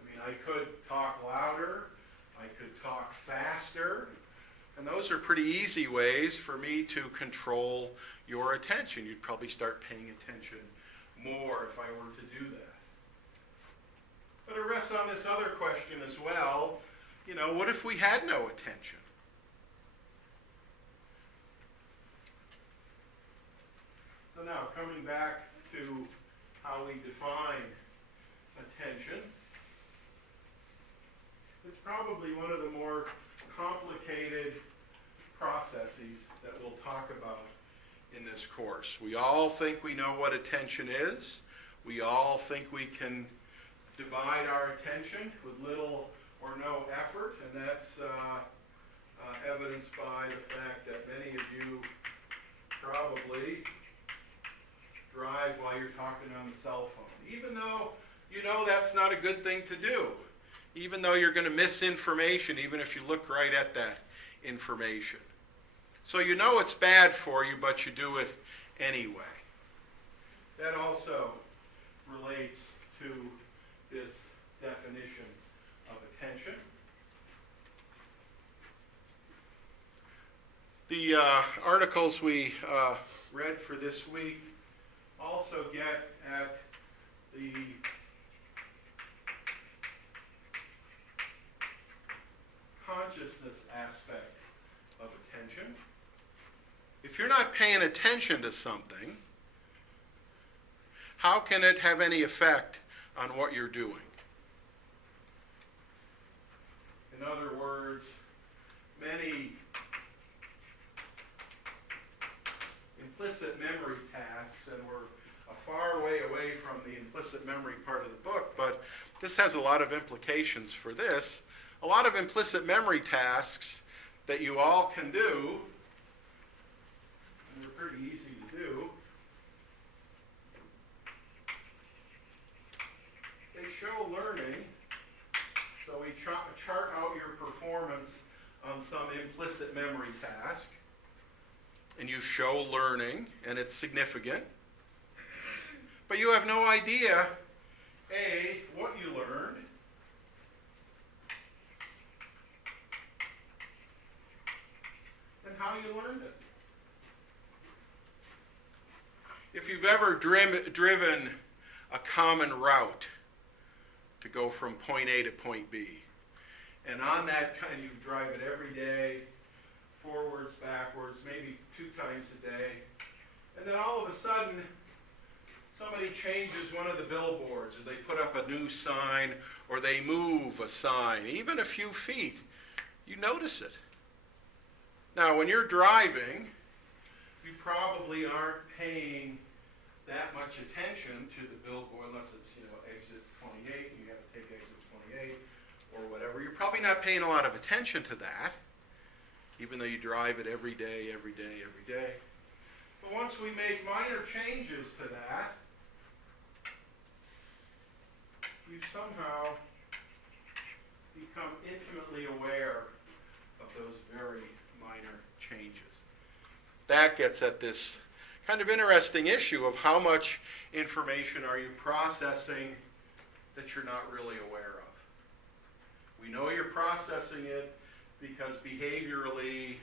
I mean, I could talk louder, I could talk faster, and those are pretty easy ways for me to control your attention. You'd probably start paying attention more if I were to do that. But it rests on this other question as well. You know, what if we had no attention? So now, coming back to how we define attention, it's probably one of the more complicated processes that we'll talk about in this course. We all think we know what attention is. We all think we can divide our attention with little or no effort, and that's evidenced by the fact that many of you probably drive while you're talking on the cell phone, even though you know that's not a good thing to do, even though you're going to miss information, even if you look right at that information. So you know it's bad for you, but you do it anyway. That also relates to this definition of attention. The articles we read for this week also get at the consciousness aspect of attention. If you're not paying attention to something, how can it have any effect on what you're doing? In other words, many implicit memory tasks, and we're a far way away from the implicit memory part of the book, but this has a lot of implications for this. A lot of implicit memory tasks that you all can do, and they're pretty easy to do, they show learning. So we chart out your performance on some implicit memory task, and you show learning, and it's significant. But you have no idea, A, what you learned, and how you learned it. If you've ever driven a common route to go from point A to point B, and on that kind you drive it every day, forwards, backwards, maybe 2 times a day, and then all of a sudden somebody changes one of the billboards, or they put up a new sign, or they move a sign, even a few feet, you notice it. Now, when you're driving, you probably aren't paying that much attention to the billboard, unless it's, exit 28, and you have to take exit 28, or whatever. You're probably not paying a lot of attention to that, even though you drive it every day, every day, every day. But once we make minor changes to that, you somehow become intimately aware of those very minor changes. That gets at this kind of interesting issue of how much information are you processing that you're not really aware of. We know you're processing it because behaviorally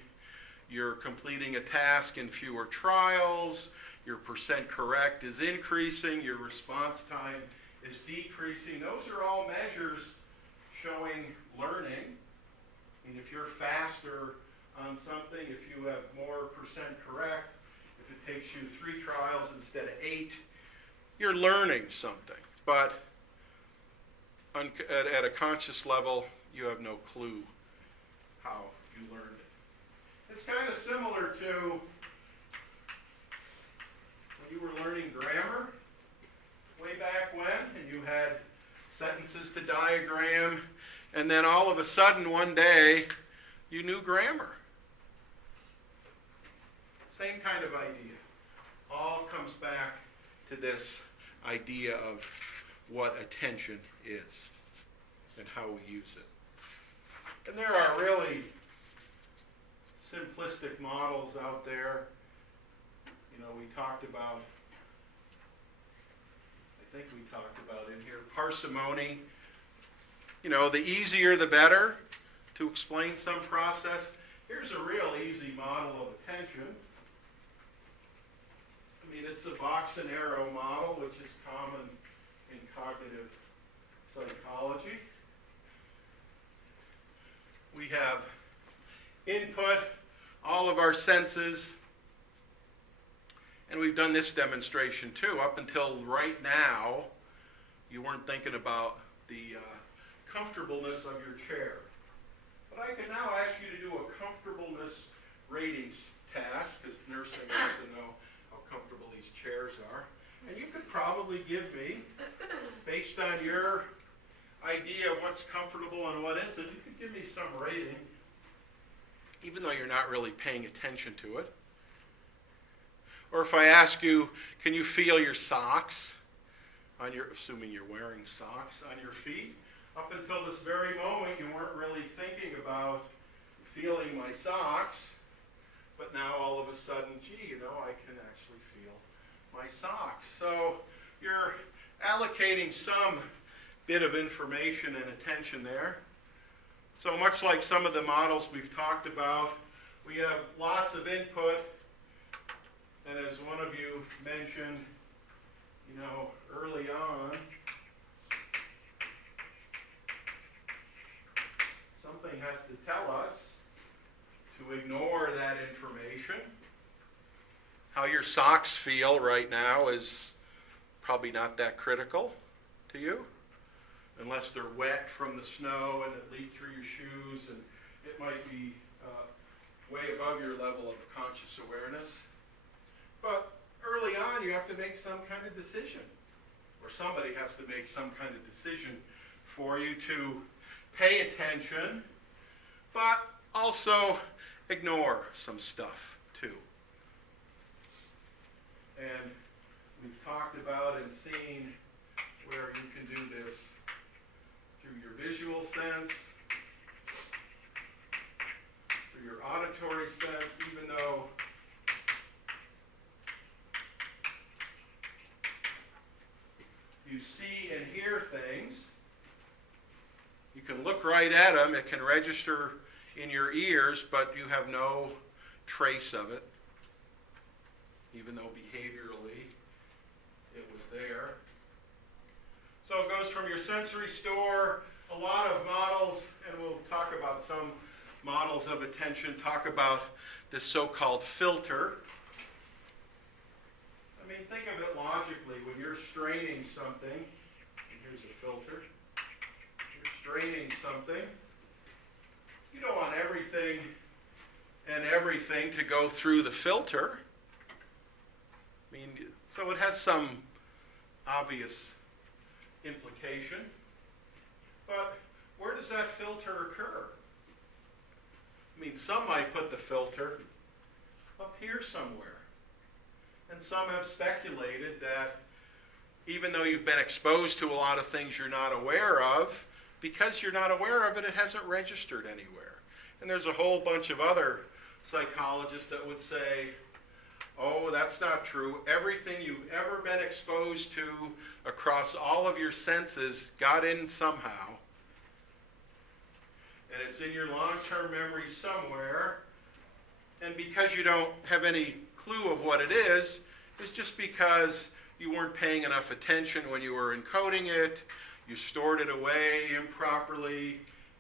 you're completing a task in fewer trials, your percent correct is increasing, your response time is decreasing. Those are all measures showing learning. And if you're faster on something, if you have more percent correct, if it takes you 3 trials instead of 8, you're learning something. But at a conscious level, you have no clue how you learned it. It's kind of similar to when you were learning grammar way back when, and you had sentences to diagram, and then all of a sudden one day you knew grammar. Same kind of idea. All comes back to this idea of what attention is and how we use it. And there are really simplistic models out there. We talked about, I think we talked about in here, parsimony. The easier the better to explain some process. Here's a real easy model of attention. It's a box and arrow model, which is common in cognitive psychology. We have input, all of our senses, and we've done this demonstration too. Up until right now, you weren't thinking about the comfortableness of your chair. But I can now ask you to do a comfortableness ratings task, because nursing wants to know how comfortable these chairs are. And you could probably give me, based on your idea of what's comfortable and what isn't, you could give me some rating, even though you're not really paying attention to it. Or if I ask you, can you feel your socks on your, assuming you're wearing socks, on your feet? Up until this very moment, you weren't really thinking about feeling my socks, but now all of a sudden, gee, I can actually feel my socks. So you're allocating some bit of information and attention there. So much like some of the models we've talked about, we have lots of input, and as one of you mentioned, early on, something has to tell us to ignore that information. How your socks feel right now is probably not that critical to you, unless they're wet from the snow and it leaked through your shoes, and it might be way above your level of conscious awareness. But early on, you have to make some kind of decision, or somebody has to make some kind of decision for you to pay attention, but also ignore some stuff too. And we've talked about and seen where you can do this through your visual sense, through your auditory sense, even though you see and hear things. You can look right at them. It can register in your ears, but you have no trace of it, even though behaviorally it was there. So it goes from your sensory store, a lot of models, and we'll talk about some models of attention, talk about this so-called filter. Think of it logically. When you're straining something, and here's a filter, you're straining something, you don't want everything to go through the filter. So it has some obvious implication. But where does that filter occur? Some might put the filter up here somewhere. And some have speculated that even though you've been exposed to a lot of things you're not aware of, because you're not aware of it, it hasn't registered anywhere. And there's a whole bunch of other psychologists that would say, oh, that's not true. Everything you've ever been exposed to across all of your senses got in somehow. And it's in your long-term memory somewhere. And because you don't have any clue of what it is, it's just because you weren't paying enough attention when you were encoding it, you stored it away improperly,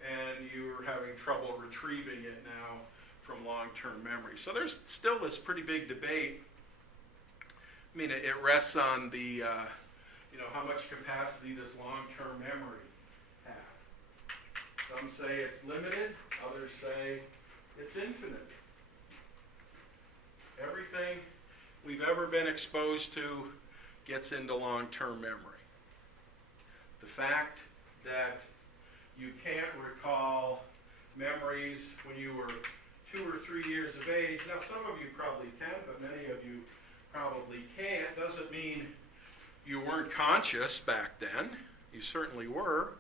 and you were having trouble retrieving it now from long-term memory. So there's still this pretty big debate. It rests on the, how much capacity does long-term memory have? Some say it's limited, others say it's infinite. Everything we've ever been exposed to gets into long-term memory. The fact that you can't recall memories when you were 2 or 3 years of age, now some of you probably can, but many of you probably can't, doesn't mean You weren't conscious back then. You certainly were.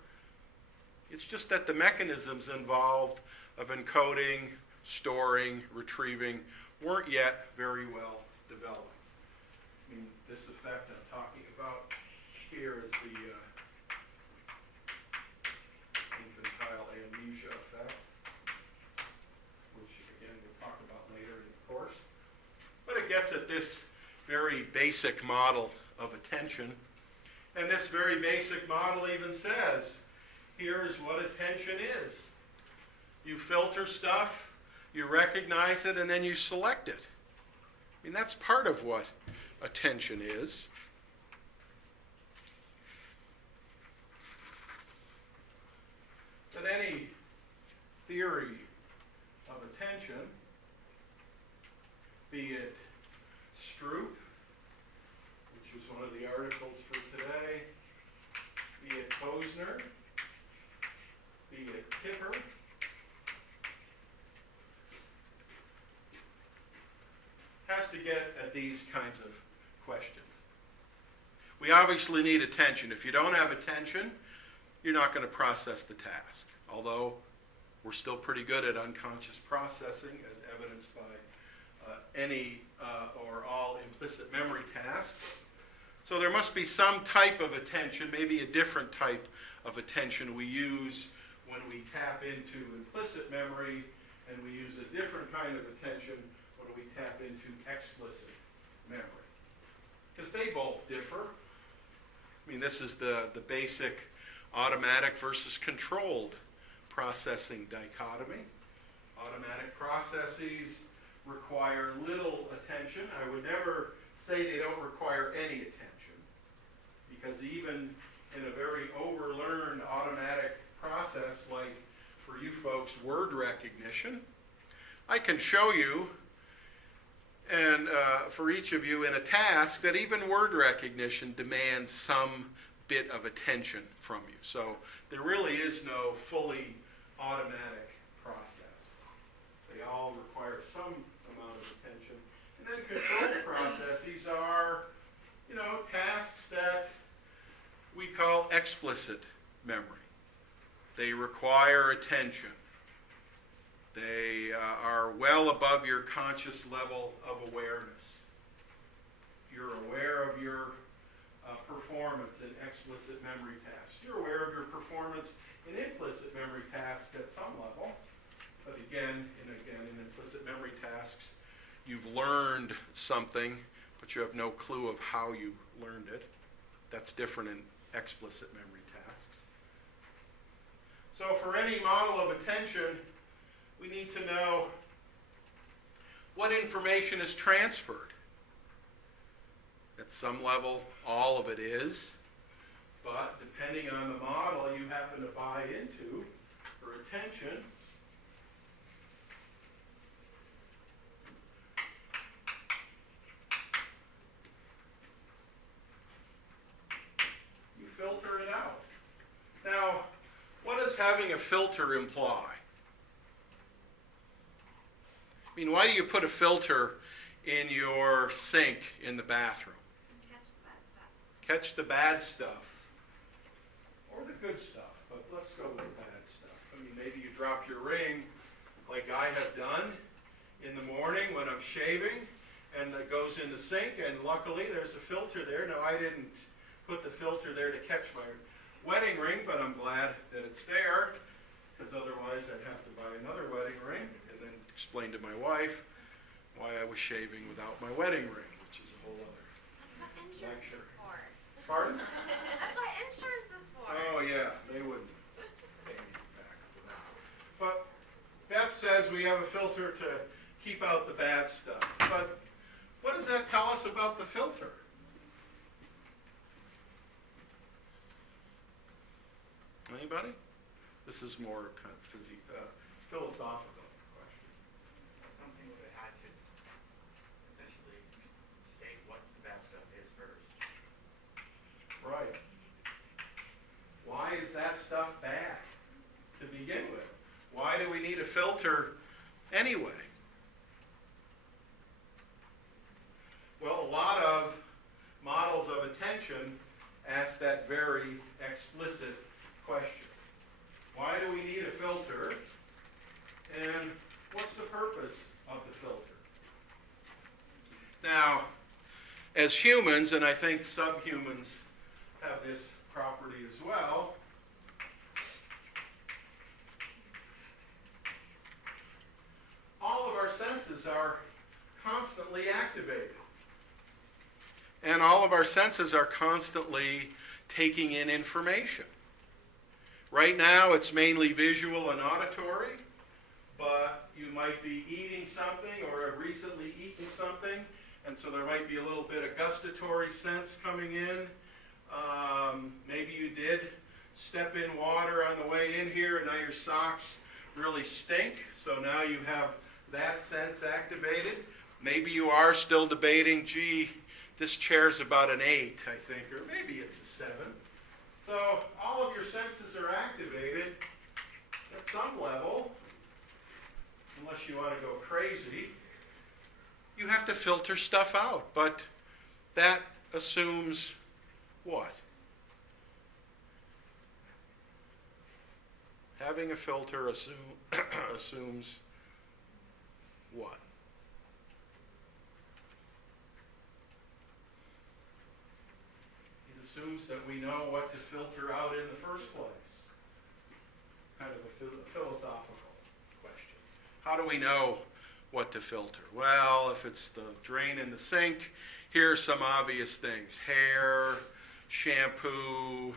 It's just that the mechanisms involved of encoding, storing, retrieving weren't yet very well developed. I mean, this effect I'm talking about here is the infantile amnesia effect, which again we'll talk about later in the course. But it gets at this very basic model of attention. And this very basic model even says, here's what attention is. You filter stuff, you recognize it, and then you select it. I mean, that's part of what attention is. But any theory of attention, be it Stroop, which was one of the articles for today, be it Posner, be it Tipper, has to get at these kinds of questions. We obviously need attention. If you don't have attention, you're not going to process the task. Although we're still pretty good at unconscious processing, as evidenced by any or all implicit memory tasks. So there must be some type of attention, maybe a different type of attention we use when we tap into implicit memory, and we use a different kind of attention when we tap into explicit memory. Because they both differ. I mean, this is the basic automatic versus controlled processing dichotomy. Automatic processes require little attention. I would never say they don't require any attention, because even in a very overlearned automatic process like, for you folks, word recognition, I can show you, and for each of you in a task, that even word recognition demands some bit of attention from you. So there really is no fully automatic process. They all require some amount of attention. And then control processes are, tasks that we call explicit memory. They require attention. They are well above your conscious level of awareness. You're aware of your performance in explicit memory tasks. You're aware of your performance in implicit memory tasks at some level. But again, in implicit memory tasks, you've learned something, but you have no clue of how you learned it. That's different in explicit memory tasks. So for any model of attention, we need to know what information is transferred. At some level, all of it is, but depending on the model you happen to buy into for attention, you filter it out. Now, what does having a filter imply? I mean, why do you put a filter in your sink in the bathroom? Catch the bad stuff. Or the good stuff, but let's go with the bad stuff. I mean, maybe you drop your ring, like I have done, in the morning when I'm shaving, and it goes in the sink, and luckily there's a filter there. Now, I didn't put the filter there to catch my wedding ring, but I'm glad that it's there, because otherwise I'd have to buy another wedding ring, and then explain to my wife why I was shaving without my wedding ring, which is a whole other That's what insurance lecture. is for. Pardon? That's what insurance is for. Oh, yeah, they wouldn't pay me back for that. But Beth says we have a filter to keep out the bad stuff. But what does that tell us about the filter? Anybody? This is more kind of philosophical question. Something would have had to essentially state what the bad stuff is first. Right. Why is that stuff bad to begin with? Why do we need a filter anyway? Well, a lot of models of attention ask that very explicit question. Why do we need a filter? And what's the purpose of the filter? Now, as humans, and I think subhumans have this property as well, all of our senses are constantly activated. And all of our senses are constantly taking in information. Right now, it's mainly visual and auditory, but you might be eating something or have recently eaten something, and so there might be a little bit of gustatory sense coming in. Maybe you did step in water on the way in here, and now your socks really stink, so now you have that sense activated. Maybe you are still debating, gee, this chair's about an 8, I think, or maybe it's a 7. So all of your senses are activated at some level, unless you want to go crazy. You have to filter stuff out, but that assumes what? Having a filter assumes what? It assumes that we know what to filter out in the first place. Kind of a philosophical question. How do we know what to filter? Well, if it's the drain in the sink, here are some obvious things. Hair, shampoo,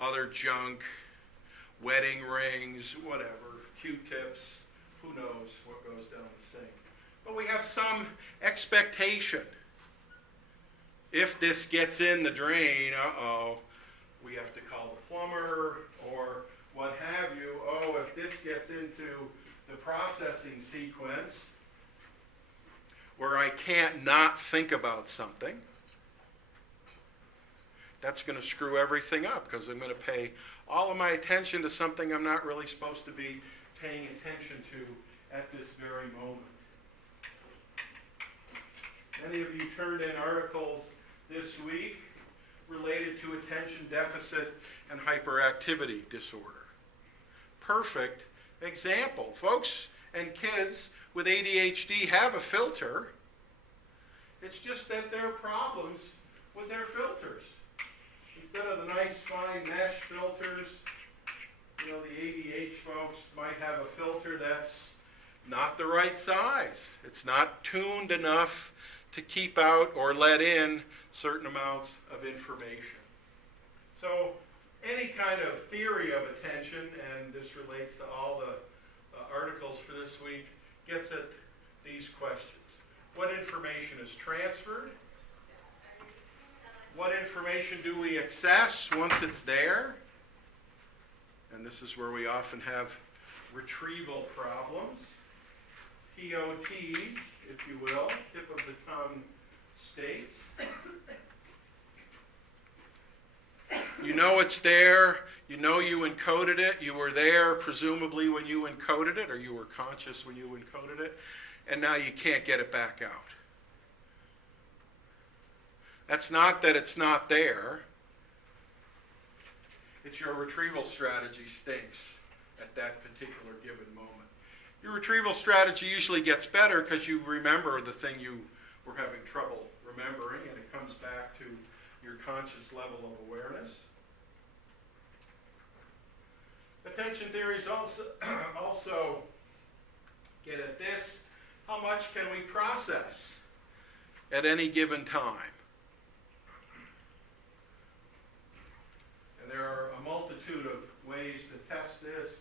other junk, wedding rings, whatever, Q-tips, who knows what goes down the sink. But we have some expectation. If this gets in the drain, we have to call the plumber or what have you. Oh, if this gets into the processing sequence where I can't not think about something, that's going to screw everything up because I'm going to pay all of my attention to something I'm not really supposed to be paying attention to at this very moment. Many of you turned in articles this week related to attention deficit and hyperactivity disorder. Perfect example. Folks and kids with ADHD have a filter. It's just that there are problems with their filters. Instead of the nice fine mesh filters, the ADH folks might have a filter that's not the right size. It's not tuned enough to keep out or let in certain amounts of information. So any kind of theory of attention, and this relates to all the articles for this week, gets at these questions. What information is transferred? What information do we access once it's there? And this is where we often have retrieval problems. TOTs, if you will, tip of the tongue states. You know it's there. You know you encoded it. You were there presumably when you encoded it, or you were conscious when you encoded it, and now you can't get it back out. That's not that it's not there. It's your retrieval strategy stinks at that particular given moment. Your retrieval strategy usually gets better because you remember the thing you were having trouble remembering, and it comes back to your conscious level of awareness. Attention theories also get at this: how much can we process at any given time? And there are a multitude of ways to test this.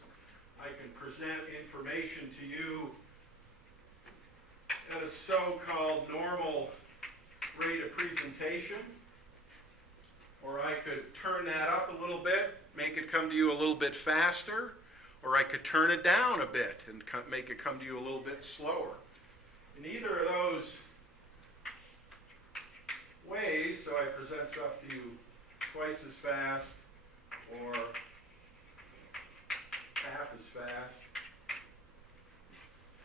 I can present information to you at a so-called normal rate of presentation, or I could turn that up a little bit, make it come to you a little bit faster, or I could turn it down a bit and make it come to you a little bit slower. In either of those ways, so I present stuff to you twice as fast or half as fast,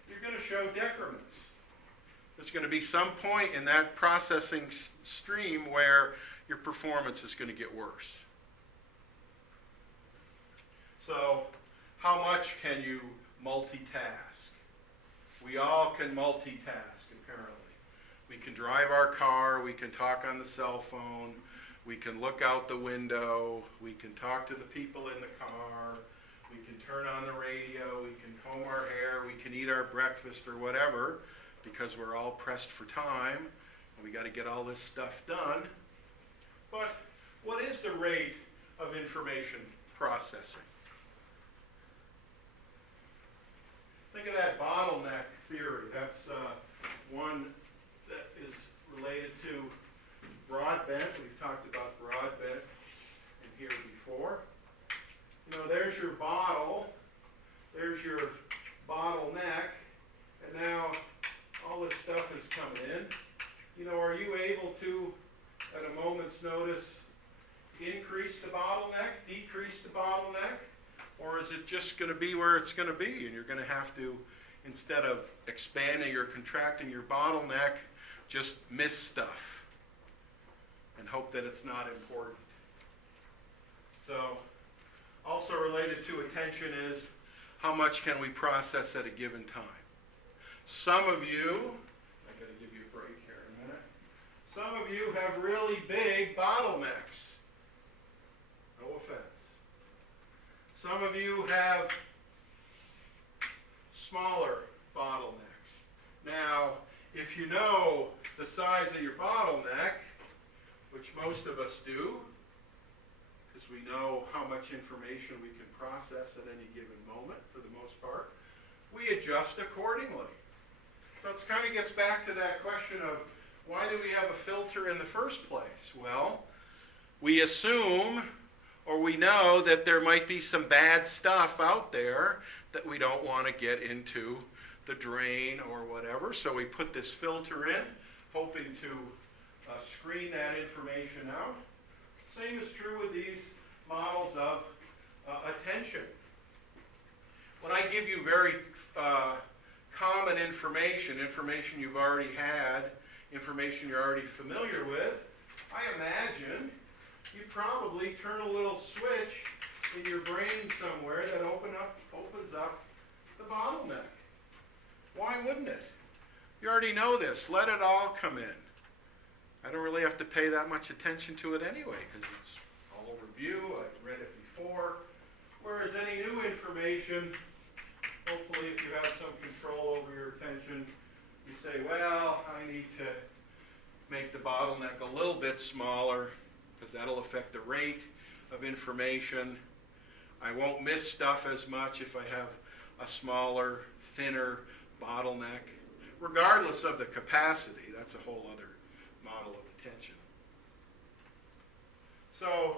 you're going to show decrements. The there's going to be some point in that processing stream where your performance is going to get worse. So, how much can you multitask? We all can multitask, apparently. We can drive our car, we can talk on the cell phone, we can look out the window, we can talk to the people in the car, we can turn on the radio, we can comb our hair, we can eat our breakfast or whatever, because we're all pressed for time, and we got to get all this stuff done. But what is the rate of information processing? Think of that bottleneck theory. That's one that is related to broadbent. We've talked about broadbent in here before. You know, there's your bottle, there's your bottleneck, and now all this stuff is coming in. You know, are you able to, at a moment's notice, increase the bottleneck, decrease the bottleneck? Or is it just going to be where it's going to be, and you're going to have to, instead of expanding or contracting your bottleneck, just miss stuff and hope that it's not important? So, also related to attention is how much can we process at a given time? Some of you, I've got to give you a break here in a minute, some of you have really big bottlenecks. No offense. Some of you have smaller bottlenecks. Now, if you know the size of your bottleneck, which most of us do, because we know how much information we can process at any given moment for the most part, we adjust accordingly. So it kind of gets back to that question of why do we have a filter in the first place? Well, we assume or we know that there might be some bad stuff out there that we don't want to get into the drain or whatever. So we put this filter in, hoping to screen that information out. Same is true with these models of attention. When I give you very common information you've already had, information you're already familiar with, I imagine you probably turn a little switch in your brain somewhere that opens up the bottleneck. Why wouldn't it? You already know this. Let it all come in. I don't really have to pay that much attention to it anyway because it's all review. I've read it before. Whereas any new information, hopefully if you have some control over your attention, you say, well, I need to make the bottleneck a little bit smaller because that'll affect the rate of information. I won't miss stuff as much if I have a smaller, thinner bottleneck. Regardless of the capacity, that's a whole other model of attention. So,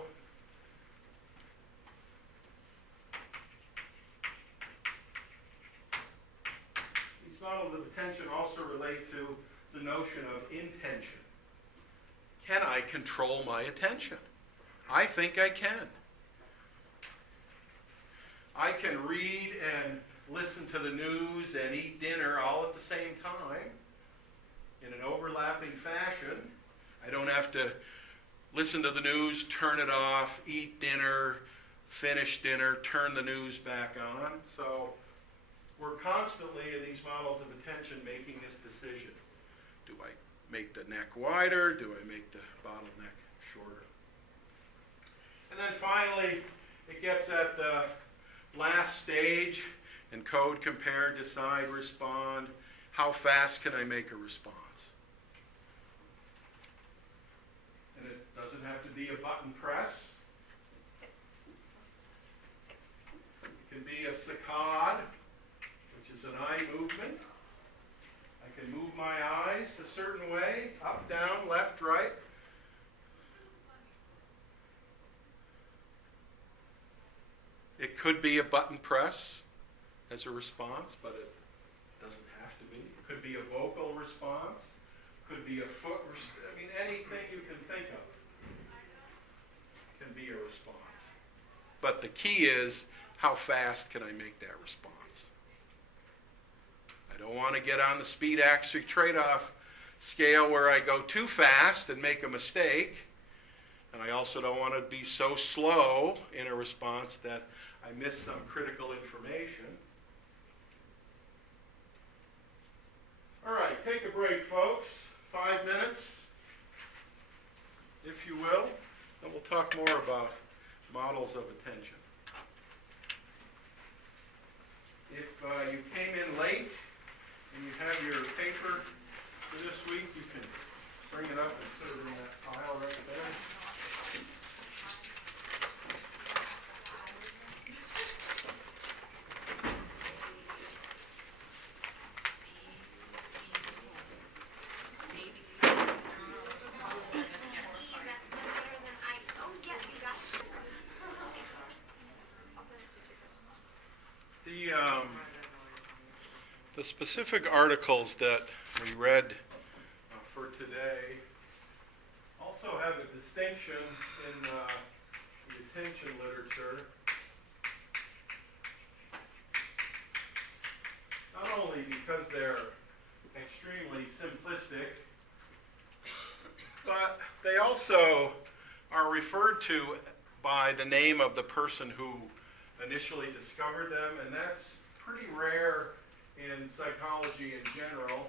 these models of attention also relate to the notion of intention. Can I control my attention? I think I can. I can read and listen to the news and eat dinner all at the same time in an overlapping fashion. I don't have to listen to the news, turn it off, eat dinner, finish dinner, turn the news back on. So we're constantly in these models of attention making this decision. Do I make the neck wider? Do I make the bottleneck shorter? And then finally, it gets at the last stage, encode, compare, decide, respond. How fast can I make a response? And it doesn't have to be a button press. It can be a saccade, which is an eye movement. I can move my eyes a certain way, up, down, left, right. It could be a button press as a response, but it doesn't have to be. It could be a vocal response. It could be a foot response. I mean, anything you can think of can be a response. But the key is, how fast can I make that response? I don't want to get on the speed accuracy trade-off scale where I go too fast and make a mistake, and I also don't want to be so slow in a response that I miss some critical information. All right, take a break, folks. 5 minutes, if you will, and we'll talk more about models of attention. If you came in late and you have your paper for this week, you can bring it up and put it in that pile right there. The specific articles that we read for today also have a distinction in the attention literature. Not only because they're extremely simplistic, but they also are referred to by the name of the person who initially discovered them, and that's pretty rare in psychology in general.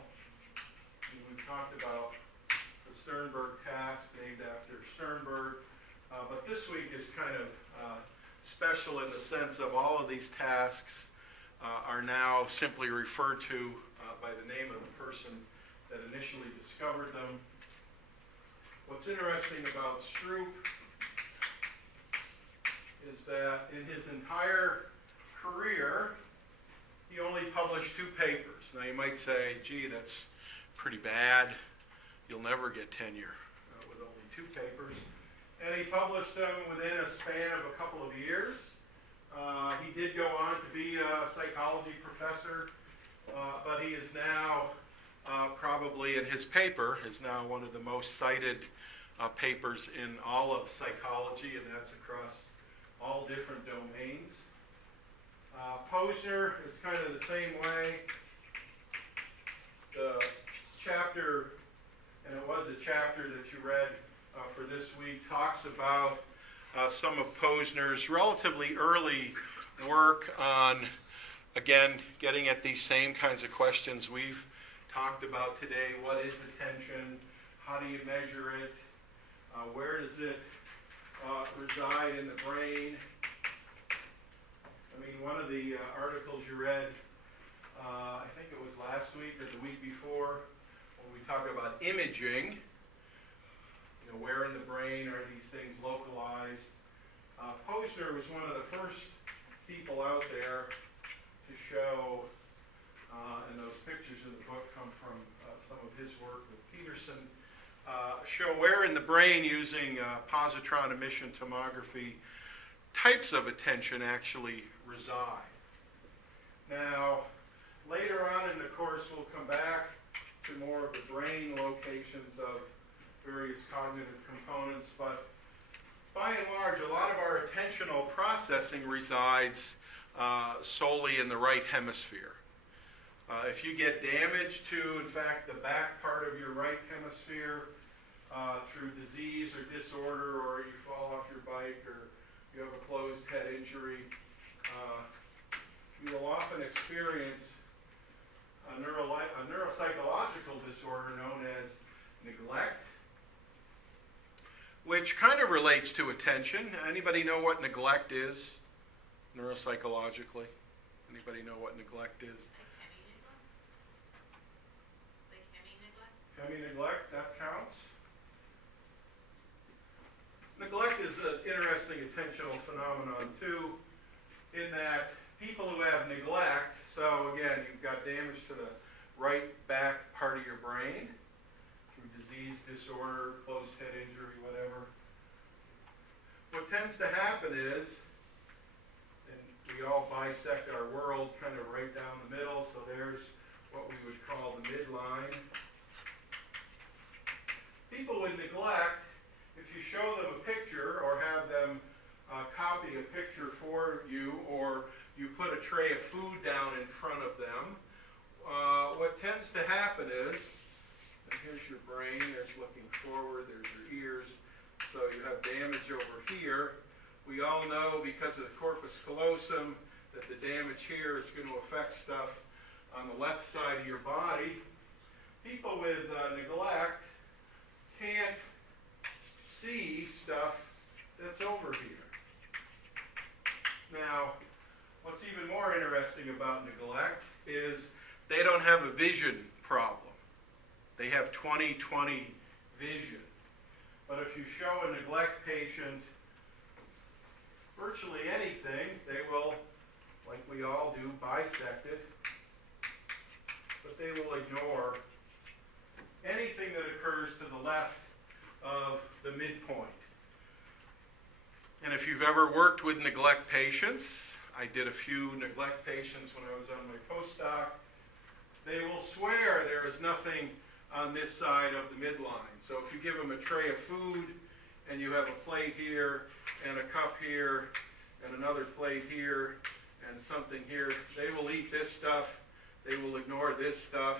And we've talked about the Sternberg task named after Sternberg, but this week is kind of special in the sense of all of these tasks are now simply referred to by the name of the person that initially discovered them. What's interesting about Stroop is that in his entire career, he only published 2 papers. Now you might say, gee, that's pretty bad. You'll never get tenure with only 2 papers. And he published them within a span of a couple of years. He did go on to be a psychology professor, but he is now probably, in his paper, is now one of the most cited papers in all of psychology, and that's across all different domains. Posner is kind of the same way. The chapter, and it was a chapter that you read for this week, talks about some of Posner's relatively early work on, again, getting at these same kinds of questions we've talked about today. What is attention? How do you measure it? Where does it reside in the brain? I mean, one of the articles you read, I think it was last week or the week before, when we talk about imaging, you know, where in the brain are these things localized? Posner was one of the first people out there to show, and those pictures in the book come from some of his work with Peterson, show where in the brain using positron emission tomography types of attention actually reside. Now, later on in the course, we'll come back to more of the brain locations of various cognitive components, but by and large, a lot of our attentional processing resides solely in the right hemisphere. If you get damage to, in fact, the back part of your right hemisphere through disease or disorder, or you fall off your bike, or you have a closed head injury, you will often experience a neuropsychological disorder known as neglect, which kind of relates to attention. Anybody know what neglect is neuropsychologically? Anybody know what neglect is? Like hemi neglect? Hemi neglect, that counts. Neglect is an interesting attentional phenomenon too, in that people who have neglect, so again, you've got damage to the right back part of your brain through disease, disorder, closed head injury, whatever. What tends to happen is, and we all bisect our world kind of right down the middle, so there's what we would call the midline. People with neglect, if you show them a picture or have them copy a picture for you, or you put a tray of food down in front of them, what tends to happen is, And here's your brain. There's looking forward. There's your ears. So you have damage over here. We all know because of the corpus callosum that the damage here is going to affect stuff on the left side of your body. People with neglect can't see stuff that's over here. Now, what's even more interesting about neglect is they don't have a vision problem. They have 20/20 vision. But if you show a neglect patient virtually anything, they will, like we all do, bisect it. But they will ignore anything that occurs to the left of the midpoint. And if you've ever worked with neglect patients, I did a few neglect patients when I was on my postdoc, they will swear there is nothing on this side of the midline. So if you give them a tray of food and you have a plate here and a cup here and another plate here and something here, they will eat this stuff, they will ignore this stuff,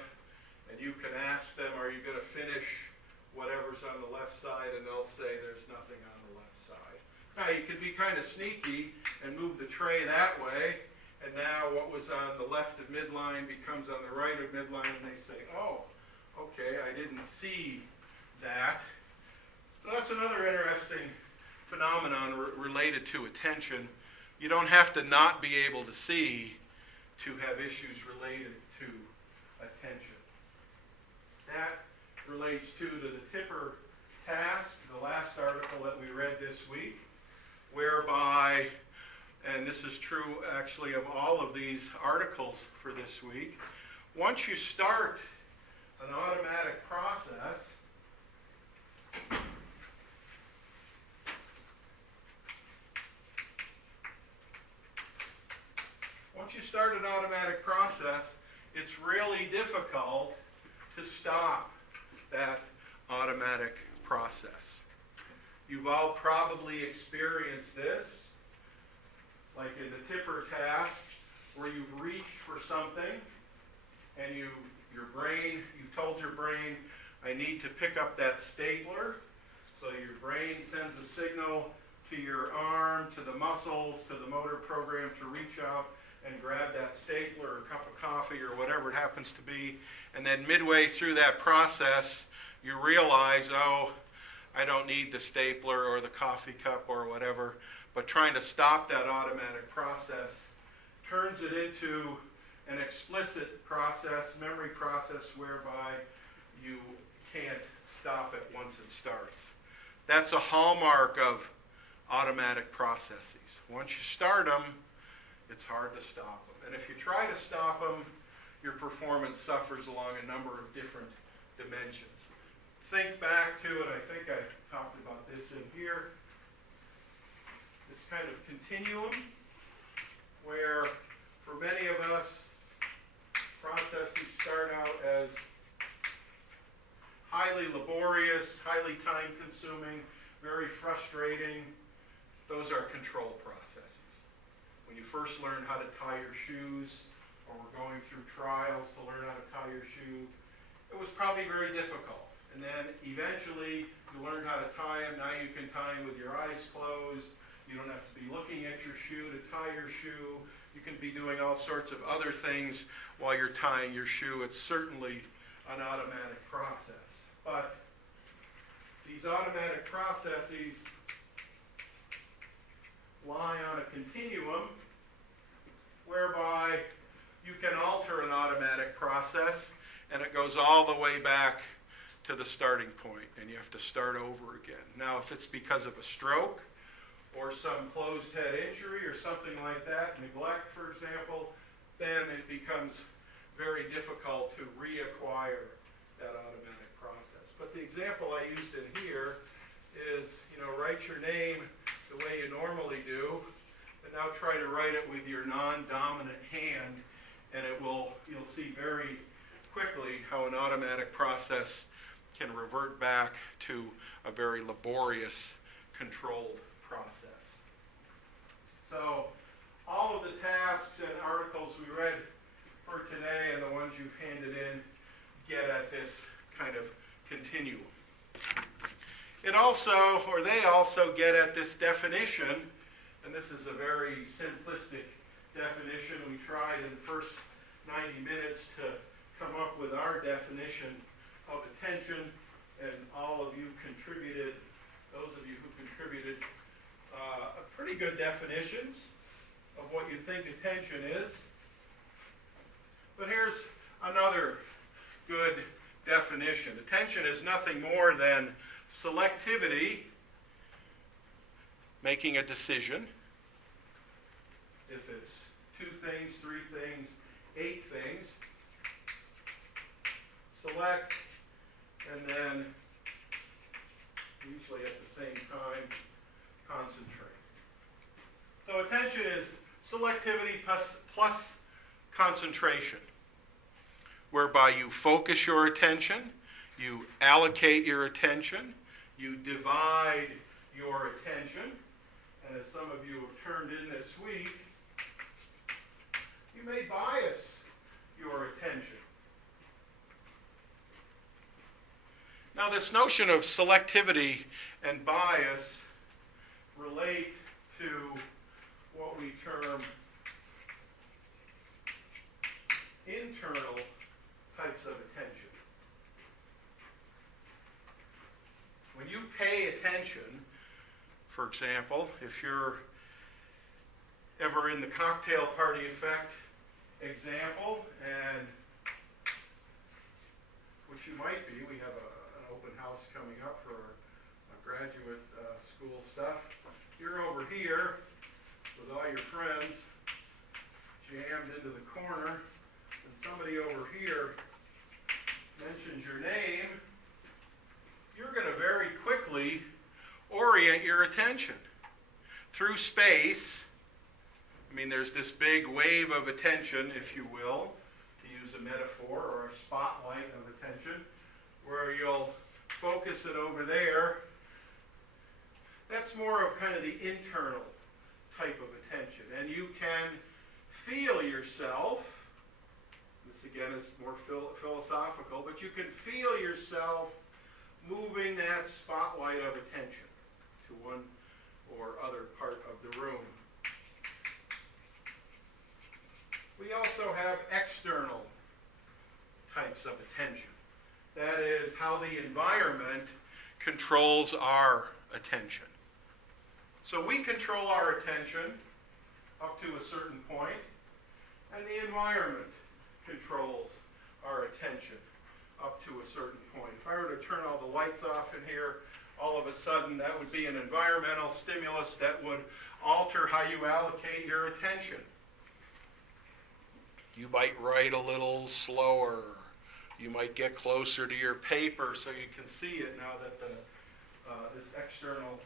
and you can ask them, are you going to finish whatever's on the left side, and they'll say there's nothing on the left side. Now you could be kind of sneaky and move the tray that way, and now what was on the left of midline becomes on the right of midline, and they say, oh, okay, I didn't see that. So that's another interesting phenomenon related to attention. You don't have to not be able to see to have issues related to attention. That relates to the Tipper task, the last article that we read this week, whereby, and this is true actually of all of these articles for this week, once you start an automatic process, it's really difficult to stop that automatic process. You've all probably experienced this, like in the Tipper task, where you've reached for something and you've told your brain, I need to pick up that stapler. So your brain sends a signal to your arm, to the muscles, to the motor program to reach out and grab that stapler or cup of coffee or whatever it happens to be. And then midway through that process, you realize, oh, I don't need the stapler or the coffee cup or whatever. But trying to stop that automatic process turns it into an explicit process, memory process, whereby you can't stop it once it starts. That's a hallmark of automatic processes. Once you start them, it's hard to stop them. And if you try to stop them, your performance suffers along a number of different dimensions. Think back to it. I think I talked about this in here. This kind of continuum where for many of us, processes start out as highly laborious, highly time-consuming, very frustrating. Those are control processes. When you first learn how to tie your shoes, or were going through trials to learn how to tie your shoe, it was probably very difficult. And then eventually you learned how to tie them. Now you can tie them with your eyes closed. You don't have to be looking at your shoe to tie your shoe. You can be doing all sorts of other things while you're tying your shoe. It's certainly an automatic process. But these automatic processes lie on a continuum whereby you can alter an automatic process and it goes all the way back to the starting point and you have to start over again. Now, if it's because of a stroke or some closed head injury or something like that, neglect, for example, then it becomes very difficult to reacquire that automatic process. But the example I used in here is, write your name the way you normally do, and now try to write it with your non-dominant hand, and you'll see very quickly how an automatic process can revert back to a very laborious, controlled process. So all of the tasks and articles we read for today and the ones you've handed in get at this kind of continuum. It also, or they also get at this definition, and this is a very simplistic definition. We tried in the first 90 minutes to come up with our definition of attention, and all of you contributed, those of you who contributed, pretty good definitions of what you think attention is. But here's another good definition. Attention is nothing more than selectivity, making a decision. If it's 2 things, 3 things, 8 things, select, and then, usually at the same time, concentrate. So attention is selectivity plus concentration, whereby you focus your attention, you allocate your attention, you divide your attention, and as some of you have turned in this week, you may bias your attention. Now, this notion of selectivity and bias relate to what we term internal types of attention. When you pay attention, for example, if you're ever in the cocktail party effect example, and which you might be, we have an open house coming up for graduate school stuff. You're over here with all your friends jammed into the corner, and somebody over here mentions your name, you're going to very quickly orient your attention through space. I mean, there's this big wave of attention, if you will, to use a metaphor, or a spotlight of attention, where you'll focus it over there. That's more of kind of the internal type of attention. And you can feel yourself, this again is more philosophical, but you can feel yourself moving that spotlight of attention to one or other part of the room. We also have external types of attention. That is how the environment controls our attention. So we control our attention up to a certain point, and the environment controls our attention up to a certain point. If I were to turn all the lights off in here, all of a sudden that would be an environmental stimulus that would alter how you allocate your attention. You might write a little slower. You might get closer to your paper so you can see it now that this external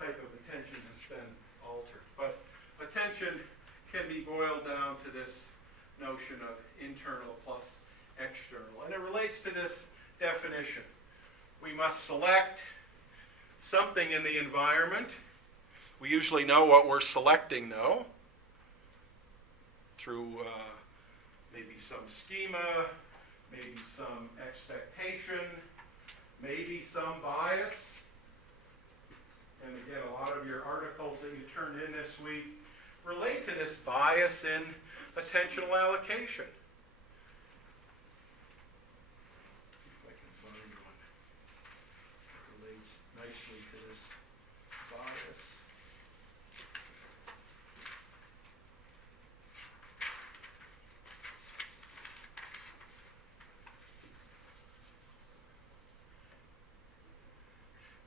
type of attention has been altered. But attention can be boiled down to this notion of internal plus external. And it relates to this definition. We must select something in the environment. We usually know what we're selecting, though, through maybe some schema, maybe some expectation, maybe some bias. And again, a lot of your articles that you turned in this week relate to this bias in attentional allocation. See if I can find one that relates nicely to this bias.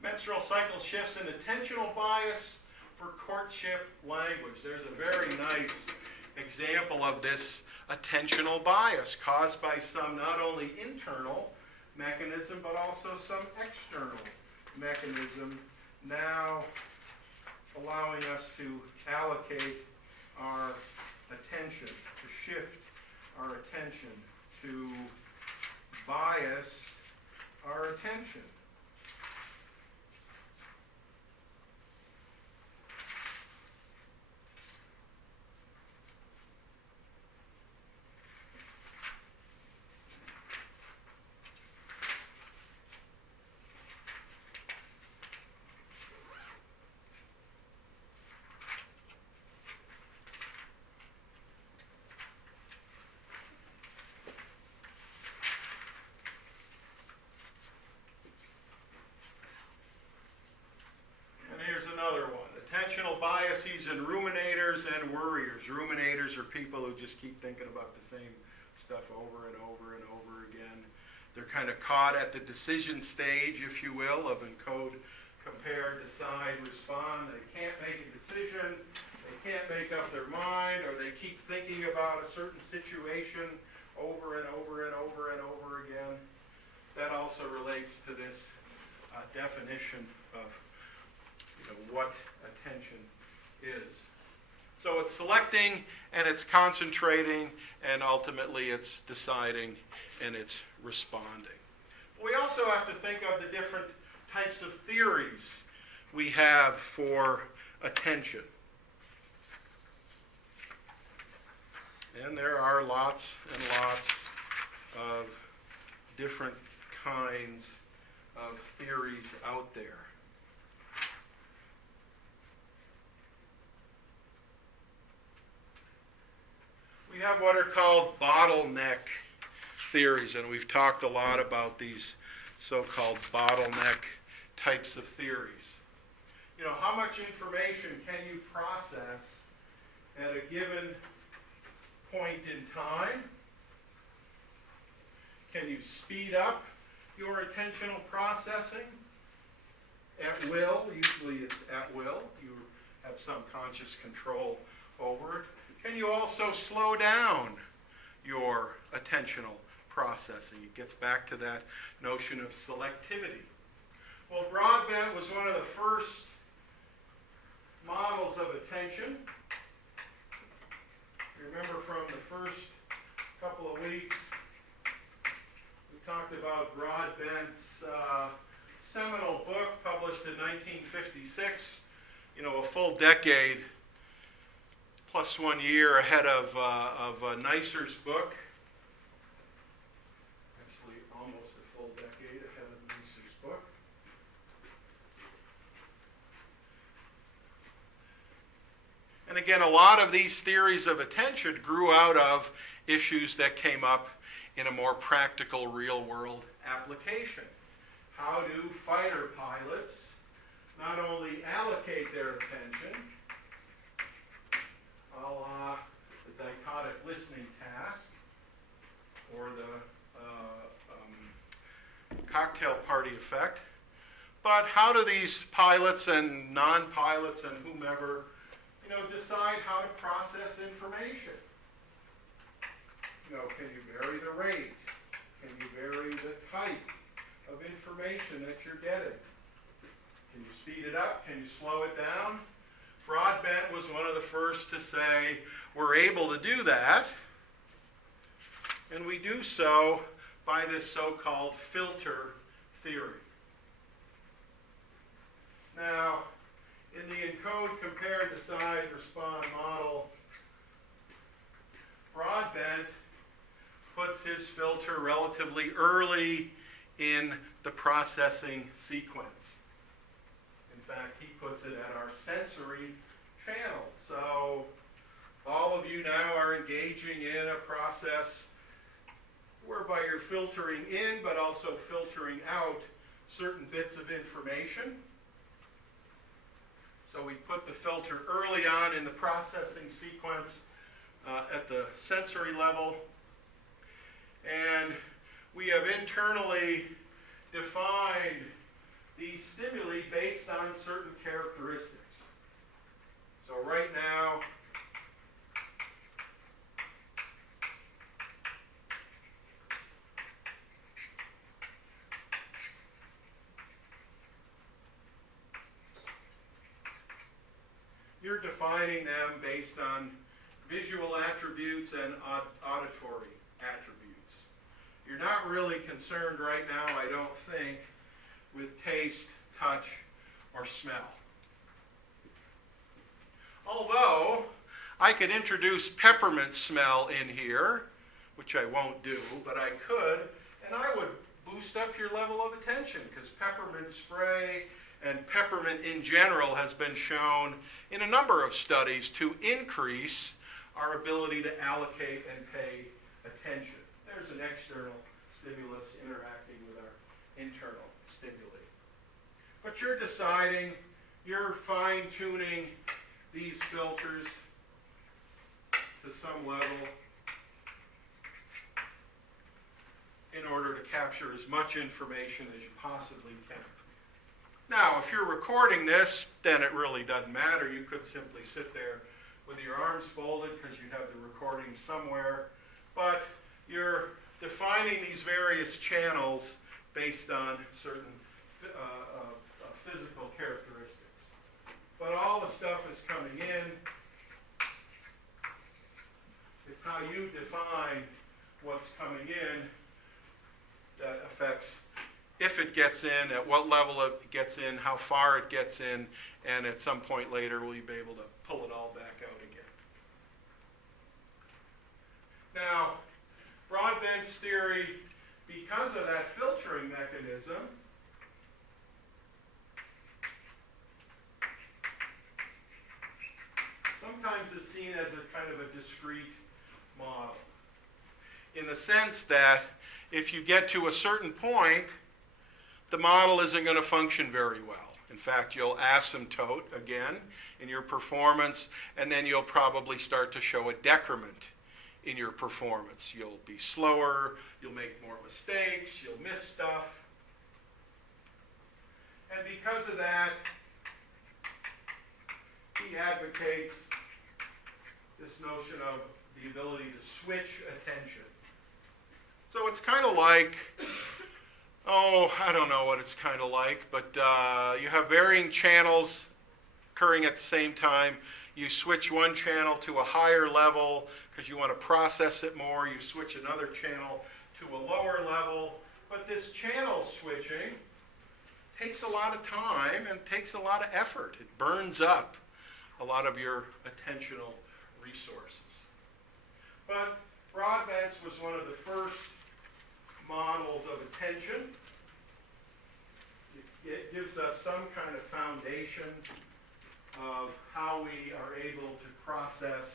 Menstrual cycle shifts and attentional bias for courtship language. There's a very nice example of this attentional bias caused by some not only internal mechanism but also some external mechanism, now allowing us to allocate our attention, to shift our attention, to bias our attention. parentheses, and ruminators and worriers. Ruminators are people who just keep thinking about the same stuff over and over and over again. They're kind of caught at the decision stage, if you will, of encode, compare, decide, respond. They can't make a decision, they can't make up their mind, or they keep thinking about a certain situation over and over and over and over again. That also relates to this definition of what attention is. So it's selecting, and it's concentrating, and ultimately it's deciding, and it's responding. We also have to think of the different types of theories we have for attention. And there are lots and lots of different kinds of theories out there. We have what are called bottleneck theories, and we've talked a lot about these so-called bottleneck types of theories. How much information can you process at a given point in time? Can you speed up your attentional processing at will? Usually it's at will. You have some conscious control over it. Can you also slow down your attentional processing? It gets back to that notion of selectivity. Well, Broadbent was one of the first models of attention. You remember from the first couple of weeks, we talked about Broadbent's seminal book published in 1956, a full decade plus 1 year ahead of Neisser's book. Actually, almost a full decade ahead of Neisser's book. And again, a lot of these theories of attention grew out of issues that came up in a more practical, real-world application. How do fighter pilots not only allocate their attention, a la the dichotic listening task or the cocktail party effect, but how do these pilots and non-pilots and whomever decide how to process information? Can you vary the rate? Can you vary the type of information that you're getting? Can you speed it up? Can you slow it down? Broadbent was one of the first to say, we're able to do that, and we do so by this so-called filter theory. Now, in the encode, compare, decide, respond model, Broadbent puts his filter relatively early in the processing sequence. In fact, he puts it at our sensory channel. So all of you now are engaging in a process whereby you're filtering in but also filtering out certain bits of information. So we put the filter early on in the processing sequence at the sensory level. And we have internally defined these stimuli based on certain characteristics. So right now, you're defining them based on visual attributes and auditory attributes. You're not really concerned right now, I don't think, with taste, touch, or smell. Although, I could introduce peppermint smell in here, which I won't do, but I could, and I would boost up your level of attention, because peppermint spray and peppermint in general has been shown in a number of studies to increase our ability to allocate and pay attention. There's an external stimulus interacting with our internal stimuli. But you're deciding, you're fine-tuning these filters to some level in order to capture as much information as you possibly can. Now, if you're recording this, then it really doesn't matter. You could simply sit there with your arms folded because you have the recording somewhere. But you're defining these various channels based on certain physical characteristics. But all the stuff is coming in. It's how you define what's coming in that affects if it gets in, at what level it gets in, how far it gets in, and at some point later we'll be able to pull it all back out again. Now, broadband theory, because of that filtering mechanism, sometimes is seen as a kind of a discrete model, in the sense that if you get to a certain point, the model isn't going to function very well. In fact, you'll asymptote again in your performance, and then you'll probably start to show a decrement in your performance. You'll be slower, you'll make more mistakes, you'll miss stuff. And because of that, he advocates this notion of the ability to switch attention. So it's kind of like, I don't know what it's kind of like, but you have varying channels occurring at the same time. You switch one channel to a higher level because you want to process it more. You switch another channel to a lower level. But this channel switching takes a lot of time and takes a lot of effort. It burns up a lot of your attentional resources. But broadbands was one of the first models of attention. It gives us some kind of foundation of how we are able to process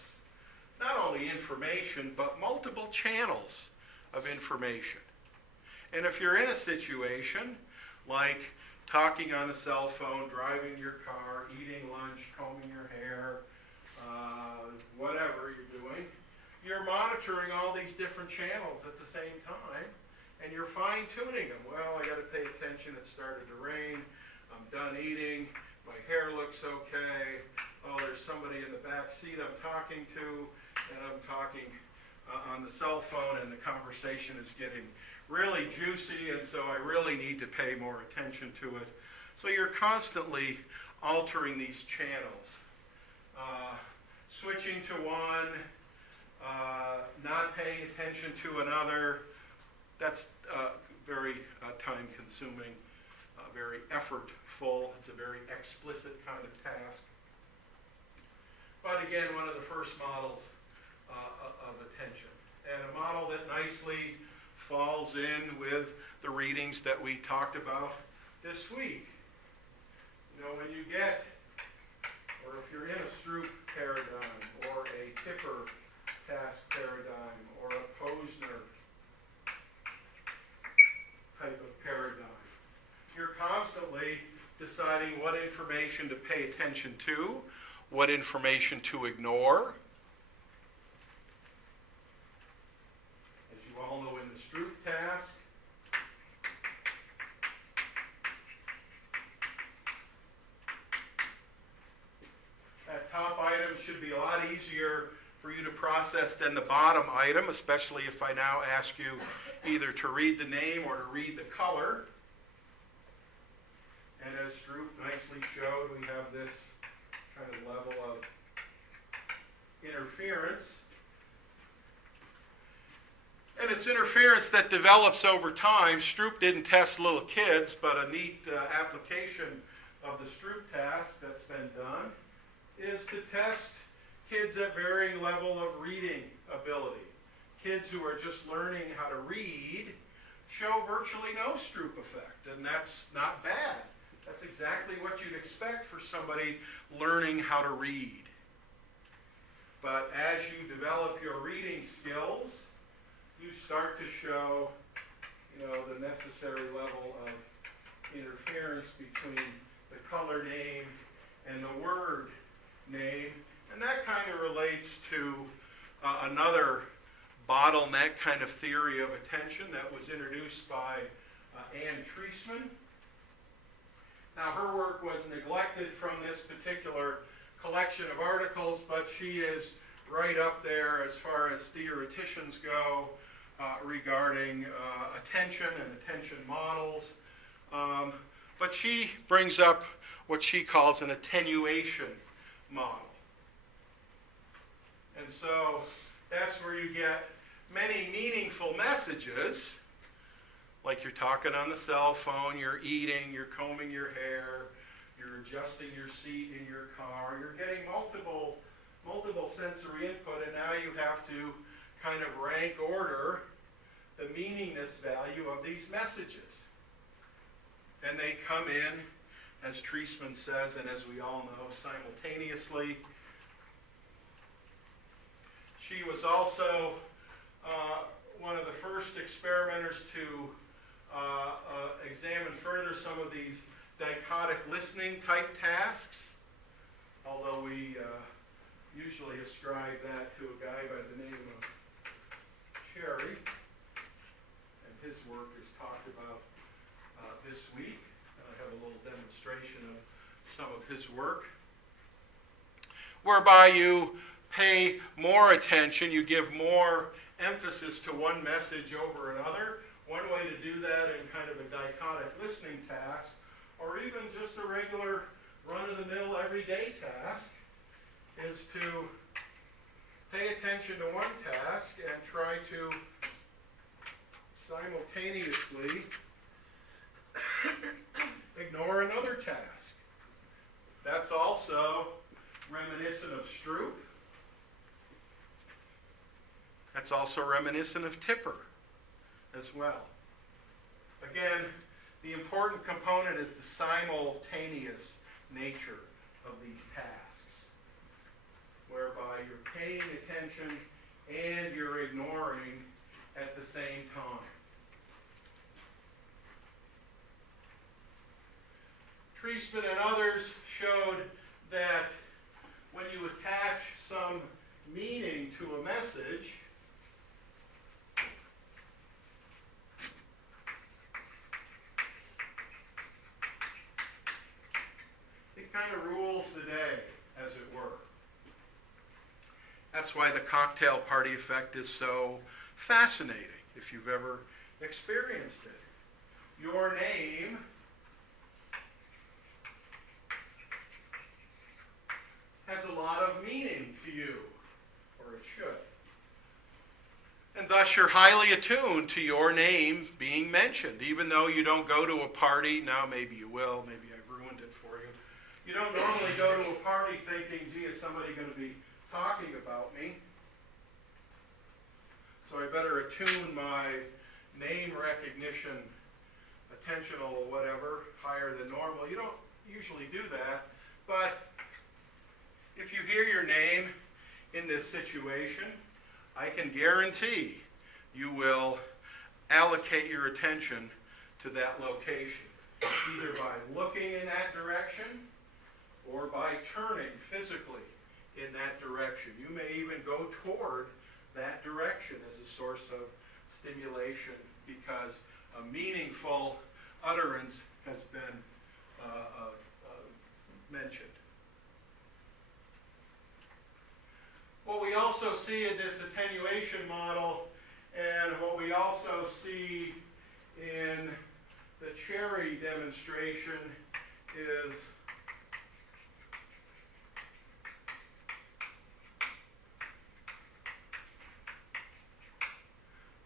not only information, but multiple channels of information. And if you're in a situation like talking on a cell phone, driving your car, eating lunch, combing your hair, whatever you're doing, you're monitoring all these different channels at the same time, and you're fine-tuning them. Well, I got to pay attention. It started to rain. I'm done eating. My hair looks okay. Oh, there's somebody in the back seat I'm talking to, and I'm talking on the cell phone, and the conversation is getting really juicy, and so I really need to pay more attention to it. So you're constantly altering these channels, switching to one, not paying attention to another. That's very time-consuming, very effortful. It's a very explicit kind of task. But again, one of the first models of attention. And a model that nicely falls in with the readings that we talked about this week. You know, when you get, or if you're in a Stroop paradigm, or a Tipper task paradigm, or a Posner type of paradigm, you're constantly deciding what information to pay attention to, what information to ignore. As you all know, in the Stroop task, that top item should be a lot easier for you to process than the bottom item, especially if I now ask you either to read the name or to read the color. And as Stroop nicely showed, we have this kind of level of interference. And it's interference that develops over time. Stroop didn't test little kids, but a neat application of the Stroop task that's been done is to test kids at varying level of reading ability. Kids who are just learning how to read show virtually no Stroop effect, and that's not bad. That's exactly what you'd expect for somebody learning how to read. But as you develop your reading skills, you start to show, the necessary level of interference between the color name and the word name. And that kind of relates to another bottleneck kind of theory of attention that was introduced by Anne Treisman. Now, her work was neglected from this particular collection of articles, but she is right up there as far as theoreticians go regarding attention and attention models. But she brings up what she calls an attenuation model. And so that's where you get many meaningful messages, like you're talking on the cell phone, you're eating, you're combing your hair, you're adjusting your seat in your car, you're getting multiple sensory input, and now you have to kind of rank order the meaningness value of these messages. And they come in, as Treisman says, and as we all know, simultaneously. She was also one of the first experimenters to examine further some of these dichotic listening type tasks, although we usually ascribe that to a guy by the name of Cherry, and his work is talked about this week. I have a little demonstration of some of his work, whereby you pay more attention, you give more emphasis to one message over another. One way to do that in kind of a dichotic listening task, or even just a regular run-of-the-mill everyday task, is to pay attention to one task and try to simultaneously ignore another task. That's also reminiscent of Stroop. That's also reminiscent of Tipper as well. Again, the important component is the simultaneous nature of these tasks, whereby you're paying attention and you're ignoring at the same time. Treisman and others showed that when you attach some meaning to a message, it kind of rules the day, as it were. That's why the cocktail party effect is so fascinating, if you've ever experienced it. Your name has a lot of meaning to you, or it should. And thus you're highly attuned to your name being mentioned, even though you don't go to a party. Now maybe you will, maybe I've ruined it for you. You don't normally go to a party thinking, gee, is somebody going to be talking about me? So I better attune my name recognition, attentional whatever, higher than normal. You don't usually do that, but if you hear your name in this situation, I can guarantee you will allocate your attention to that location, either by looking in that direction or by turning physically in that direction. You may even go toward that direction as a source of stimulation because a meaningful utterance has been mentioned. What we also see in this attenuation model, and what we also see in the Cherry demonstration, is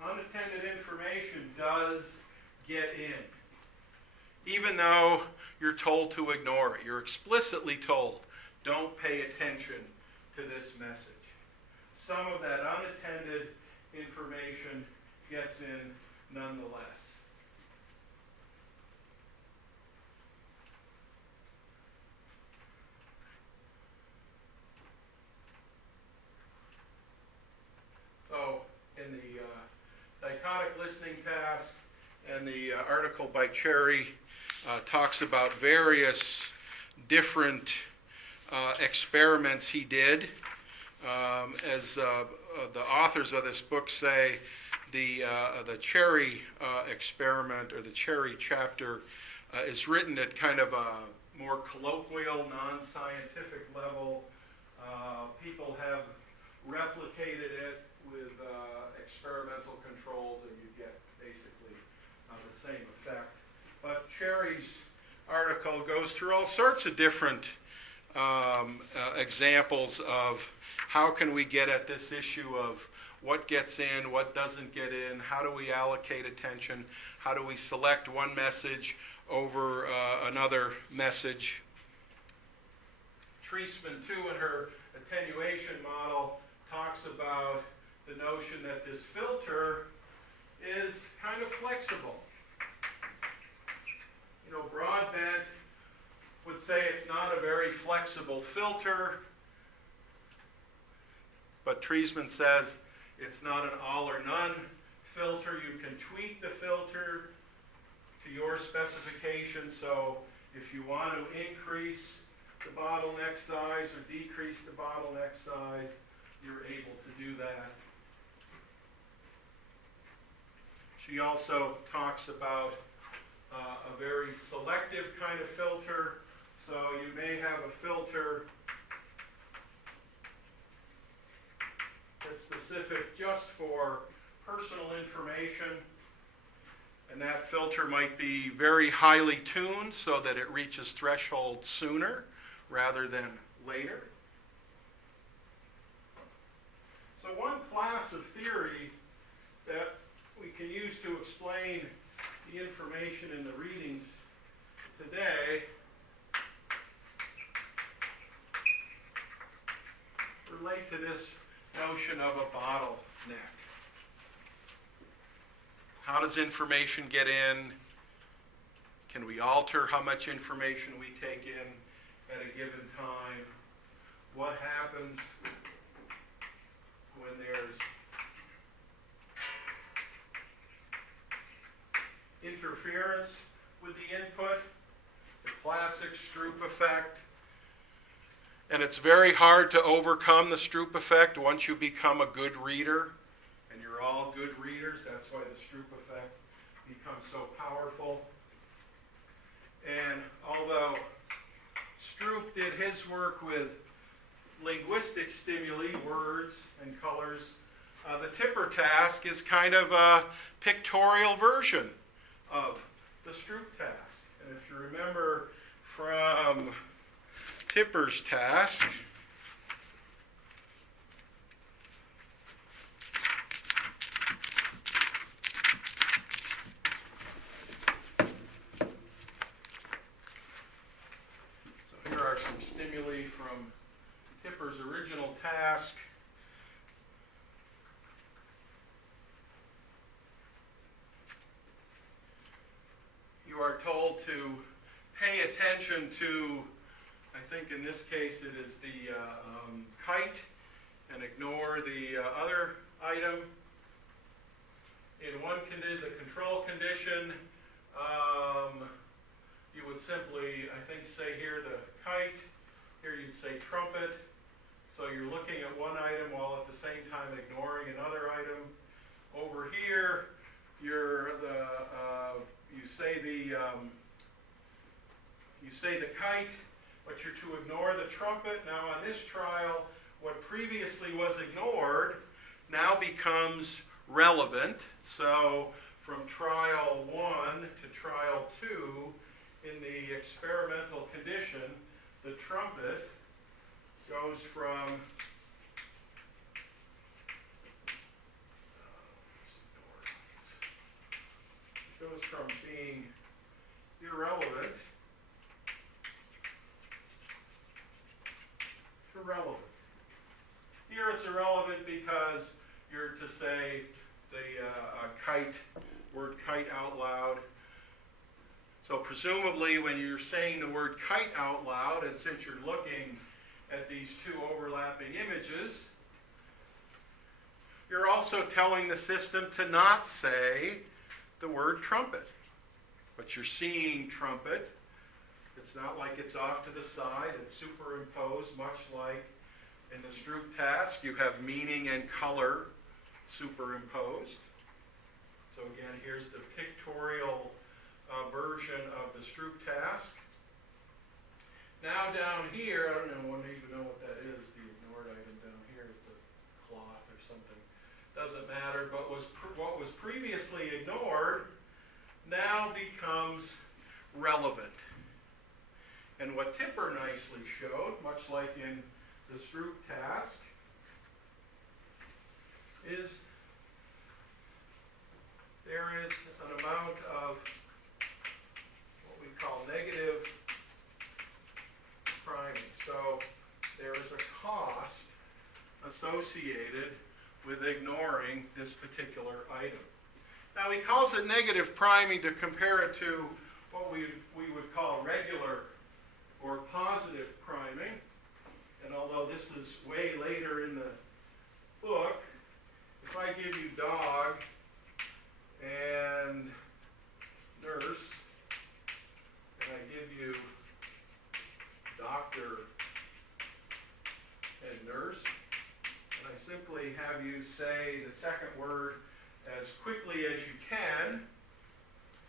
unattended information does get in, even though you're told to ignore it. You're explicitly told, don't pay attention to this message. Some of that unattended information gets in nonetheless. So, in the dichotic listening task, and the article by Cherry talks about various different experiments he did. As the authors of this book say, the cherry experiment, or the cherry chapter, is written at kind of a more colloquial, non-scientific level. People have replicated it with experimental controls, and you get basically the same effect. But Cherry's article goes through all sorts of different examples of how can we get at this issue of what gets in, what doesn't get in, how do we allocate attention, how do we select one message over another message. Treisman, too, in her attenuation model, talks about the notion that this filter is kind of flexible. You know, Broadbent would say it's not a very flexible filter, but Treisman says it's not an all or none filter. You can tweak the filter to your specification, so if you want to increase the bottleneck size or decrease the bottleneck size, you're able to do that. She also talks about a very selective kind of filter. So you may have a filter that's specific just for personal information, and that filter might be very highly tuned so that it reaches threshold sooner rather than later. So one class of theory that we can use to explain the information in the readings today relate to this notion of a bottleneck. How does information get in? Can we alter how much information we take in at a given time? What happens when there's interference with the input? The classic Stroop effect. And it's very hard to overcome the Stroop effect once you become a good reader. And you're all good readers. That's why the Stroop effect becomes so powerful. And although Stroop did his work with linguistic stimuli, words and colors, the Tipper task is kind of a pictorial version of the Stroop task. And if you remember from Tipper's task, so here are some stimuli from Tipper's original task. You are told to pay attention to, I think in this case it is the kite, and ignore the other item. In the control condition, you would simply, I think, say here the kite. Here you'd say trumpet. So you're looking at one item while at the same time ignoring another item. Over here, you say the kite, but you're to ignore the trumpet. Now on this trial, what previously was ignored now becomes relevant. So from trial 1 to trial 2, in the experimental condition, the trumpet goes from being irrelevant to relevant. Here it's irrelevant because you're to say the word kite out loud. So presumably when you're saying the word kite out loud, and since you're looking at these two overlapping images, you're also telling the system to not say the word trumpet. But you're seeing trumpet. The It's not like it's off to the side. It's superimposed, much like in the Stroop task. You have meaning and color superimposed. So again, here's the pictorial version of the Stroop task. Now down here, I don't even know what that is, the ignored item down here. It's a cloth or something. Doesn't matter, but what was previously ignored now becomes relevant. And what Tipper nicely showed, much like in the Stroop task, is there is an amount of what we call negative priming. So there is a cost associated with ignoring this particular item. Now he calls it negative priming to compare it to what we would call regular or positive priming. And although this is way later in the book, if I give you dog and nurse, and I give you doctor and nurse, and I simply have you say the second word as quickly as you can,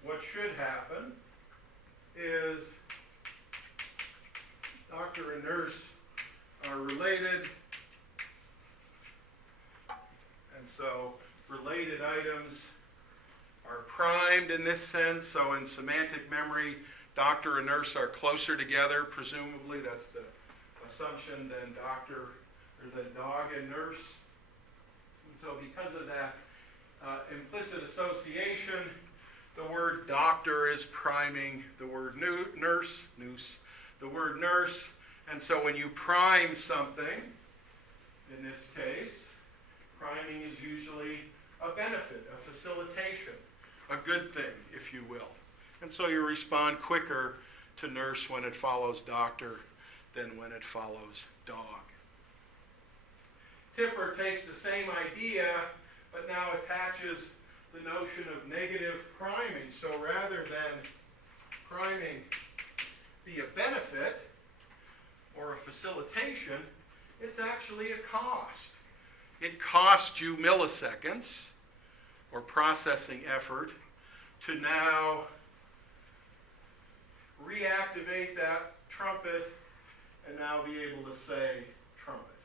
what should happen is doctor and nurse are related, and so related items are primed in this sense. So in semantic memory, doctor and nurse are closer together, presumably. That's the assumption than doctor or than dog and nurse. And so because of that implicit association, the word doctor is priming the word nurse, the word nurse. And so when you prime something, in this case, priming is usually a benefit, a facilitation, a good thing, if you will. And so you respond quicker to nurse when it follows doctor than when it follows dog. Tipper takes the same idea, but now attaches the notion of negative priming. So rather than priming be a benefit or a facilitation, it's actually a cost. It costs you milliseconds or processing effort to now reactivate that trumpet and now be able to say trumpet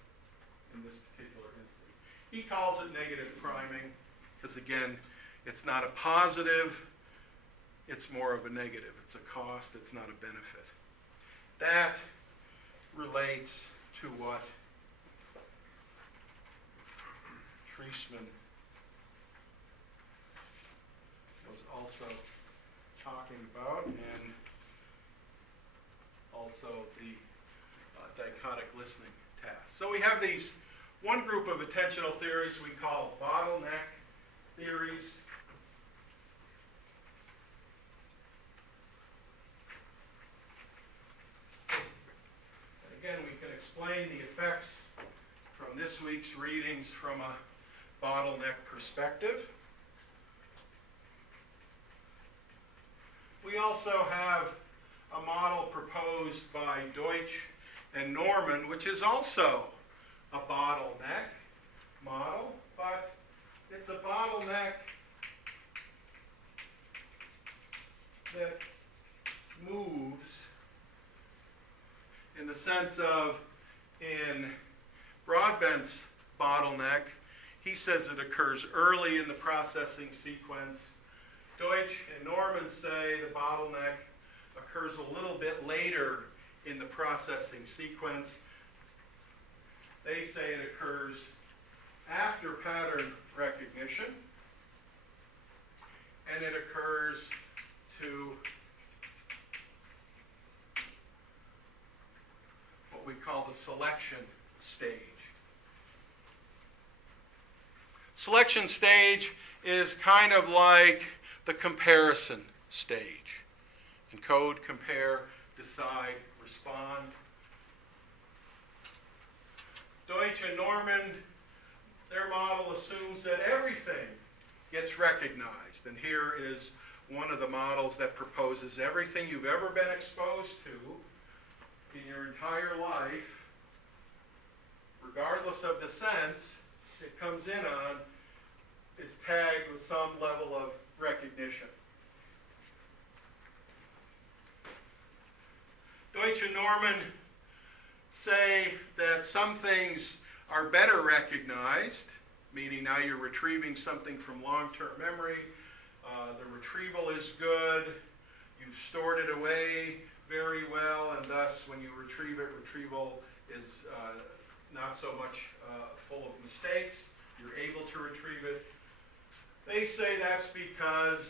in this particular instance. He calls it negative priming because, again, it's not a positive, it's more of a negative. It's a cost, it's not a benefit. That relates to what Treisman was also talking about, and also the dichotic listening task. So we have these one group of attentional theories we call bottleneck theories. And again, we can explain the effects from this week's readings from a bottleneck perspective. We also have a model proposed by Deutsch and Norman, which is also a bottleneck model, but it's a bottleneck that moves in the sense of, in Broadbent's bottleneck, he says it occurs early in the processing sequence. Deutsch and Norman say the bottleneck occurs a little bit later in the processing sequence. They say it occurs after pattern recognition, and it occurs to what we call the selection stage. Selection stage is kind of like the comparison stage. Encode, compare, decide, respond. Deutsch and Norman, their model assumes that everything gets recognized. And here is one of the models that proposes everything you've ever been exposed to in your entire life, regardless of the sense it comes in on, is tagged with some level of recognition. Deutsch and Norman say that some things are better recognized, meaning now you're retrieving something from long-term memory. The retrieval is good. You've stored it away very well, and thus when you retrieve it, retrieval is not so much full of mistakes. You're able to retrieve it. They say that's because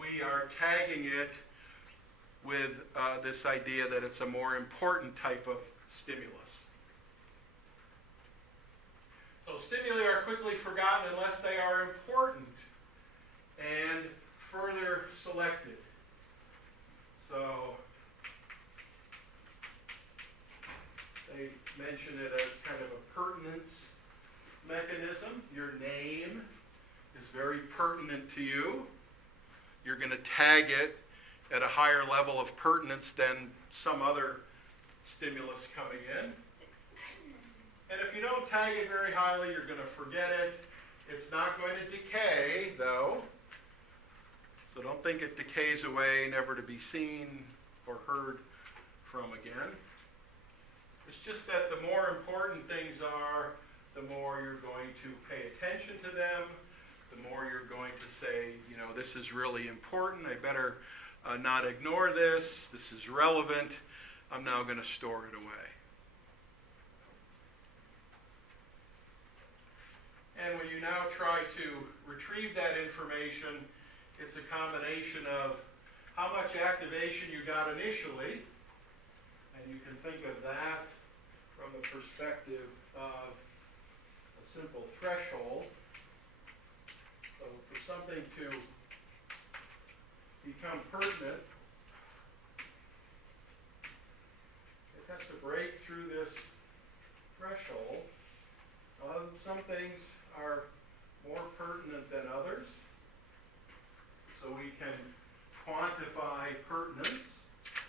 we are tagging it with this idea that it's a more important type of stimulus. So stimuli are quickly forgotten unless they are important and further selected. So they mention it as kind of a pertinence mechanism. Your name is very pertinent to you. You're going to tag it at a higher level of pertinence than some other stimulus coming in. And if you don't tag it very highly, you're going to forget it. It's not going to decay, though. So don't think it decays away, never to be seen or heard from again. It's just that the more important things are, the more you're going to pay attention to them, the more you're going to say, you know, this is really important. I better not ignore this. This is relevant. I'm now going to store it away. And when you now try to retrieve that information, it's a combination of how much activation you got initially, and you can think of that from the perspective of a simple threshold. So for something to become pertinent, it has to break through this threshold. Some things are more pertinent than others. So we can quantify pertinence.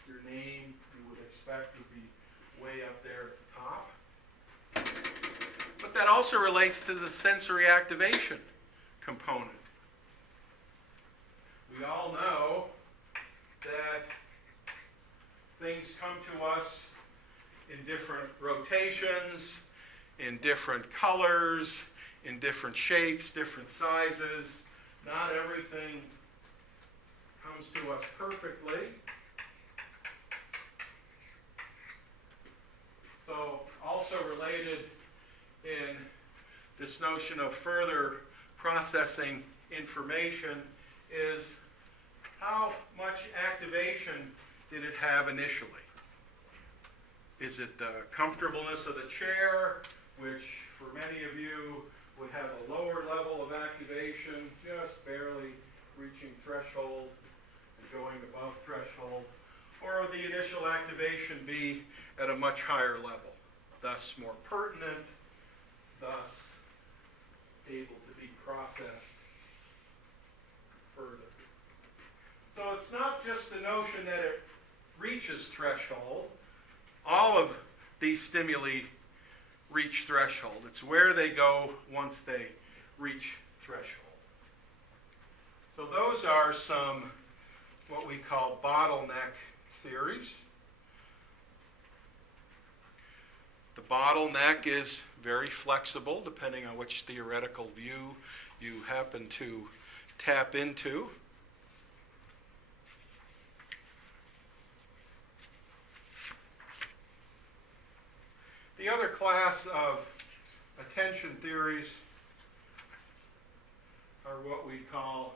Your name, you would expect, would be way up there at the top. But that also relates to the sensory activation component. We all know that things come to us in different rotations, in different colors, in different shapes, different sizes. Not everything comes to us perfectly. So also related in this notion of further processing information is how much activation did it have initially? Is it the comfortableness of the chair, which for many of you would have a lower level of activation, just barely reaching threshold and going above threshold? Or would the initial activation be at a much higher level, thus more pertinent, thus able to be processed further? So it's not just the notion that it reaches threshold. All of these stimuli reach threshold. It's where they go once they reach threshold. So those are some what we call bottleneck theories. The bottleneck is very flexible depending on which theoretical view you happen to tap into. The other class of attention theories are what we call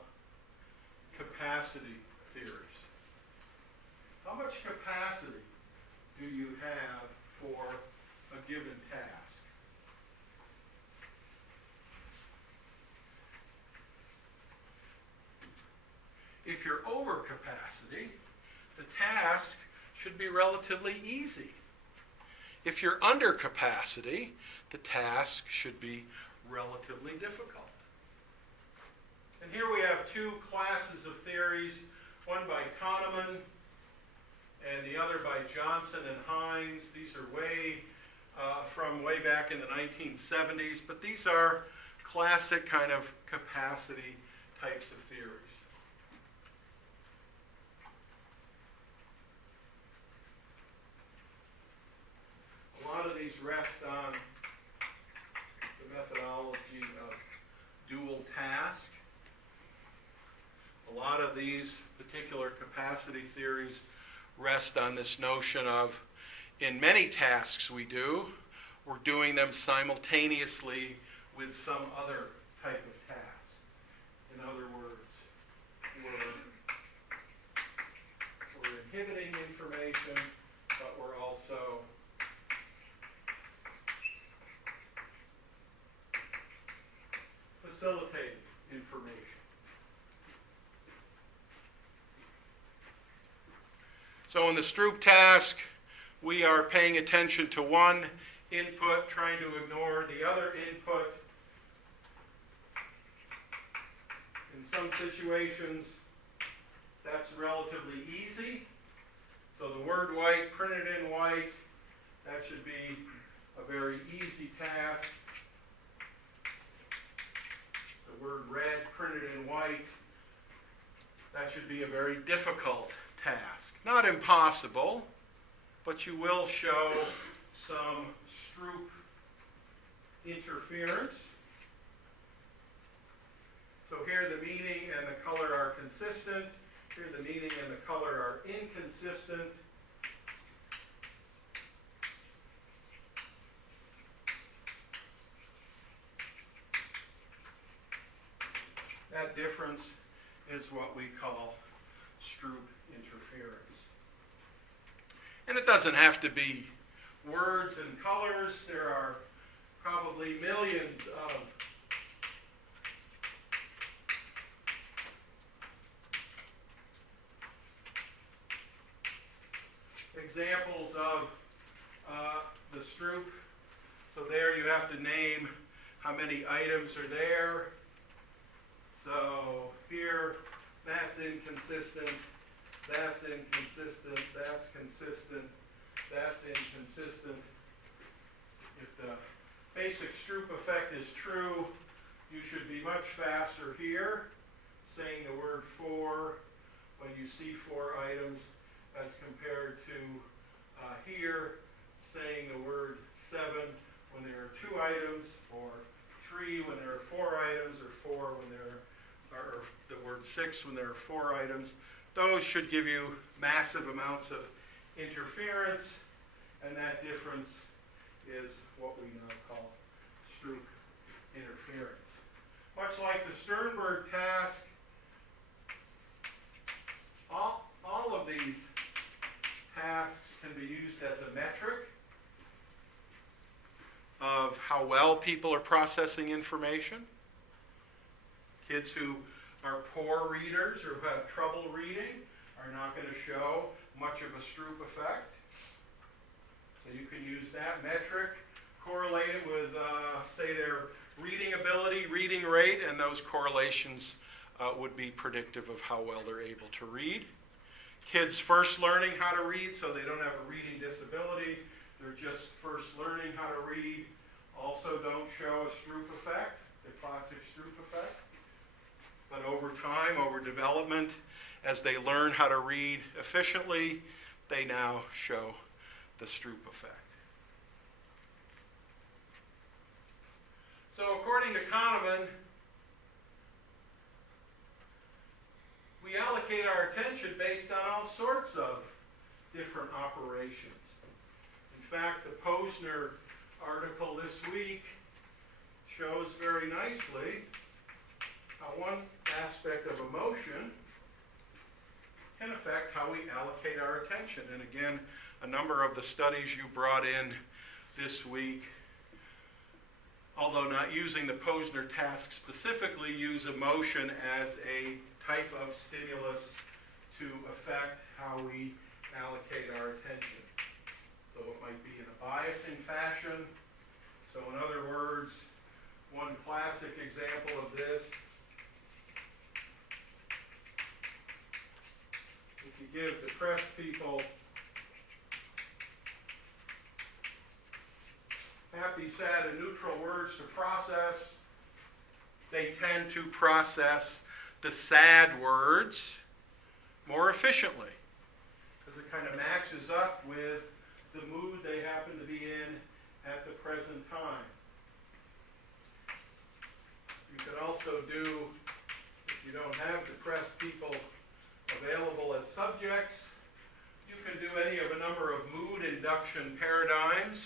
capacity theories. How much capacity do you have for a given task? If you're over capacity, the task should be relatively easy. If you're under capacity, the task should be relatively difficult. And here we have two classes of theories, one by Kahneman and the other by Johnson and Hines. These are from way back in the 1970s, but these are classic kind of capacity types of theories. A lot of these rest on the methodology of dual task. A lot of these particular capacity theories rest on this notion of, in many tasks we're doing them simultaneously with some other type of task. In other words, we're inhibiting information, but we're also facilitating information. So in the Stroop task, we are paying attention to one input, trying to ignore the other input. In some situations, that's relatively easy. So the word white, printed in white, that should be a very easy task. The word red, printed in white, that should be a very difficult task. Not impossible, but you will show some Stroop interference. So here the meaning and the color are consistent. Here the meaning and the color are inconsistent. That difference is what we call Stroop interference. And it doesn't have to be words and colors. There are probably millions of examples of the Stroop. So there you have to name how many items are there. So here, that's inconsistent, that's inconsistent, that's consistent, that's inconsistent. If the basic Stroop effect is true, you should be much faster here, saying the word 4 when you see 4 items, as compared to here, saying the word 7 when there are 2 items, or 3 when there are 4 items, or 4 when there are, or the word 6 when there are 4 items. Those should give you massive amounts of interference, and that difference is what we now call Stroop interference. Much like the Sternberg task, all of these tasks can be used as a metric of how well people are processing information. Kids who are poor readers or who have trouble reading are not going to show much of a Stroop effect. So you can use that metric, correlate it with, say, their reading ability, reading rate, and those correlations would be predictive of how well they're able to read. Kids first learning how to read, so they don't have a reading disability, they're just first learning how to read, also don't show a Stroop effect, the classic Stroop effect. But over time, over development, as they learn how to read efficiently, they now show the Stroop effect. So according to Kahneman, we allocate our attention based on all sorts of different operations. In fact, the Posner article this week shows very nicely how one aspect of emotion can affect how we allocate our attention. And again, a number of the studies you brought in this week, although not using the Posner task specifically, use emotion as a type of stimulus to affect how we allocate our attention. So it might be in a biasing fashion. So in other words, one classic example of this you give depressed people happy, sad, and neutral words to process, they tend to process the sad words more efficiently, because it kind of matches up with the mood they happen to be in at the present time. You can also do, if you don't have depressed people available as subjects, you can do any of a number of mood induction paradigms.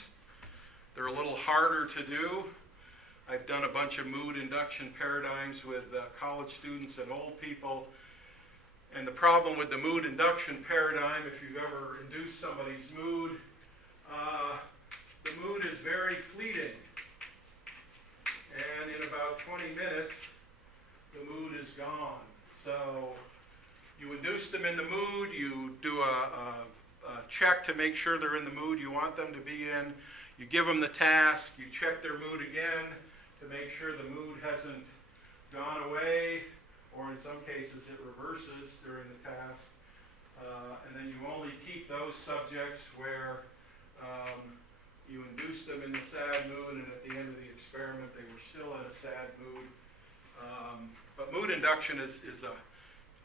They're a little harder to do. I've done a bunch of mood induction paradigms with college students and old people. And the problem with the mood induction paradigm, if you've ever induced somebody's mood, the mood is very fleeting. And in about 20 minutes, the mood is gone. So you induce them in the mood, you do a check to make sure they're in the mood you want them to be in. You give them the task, you check their mood again to make sure the mood hasn't gone away, or in some cases it reverses during the task. And then you only keep those subjects where you induced them in the sad mood, and at the end of the experiment they were still in a sad mood. But mood induction is a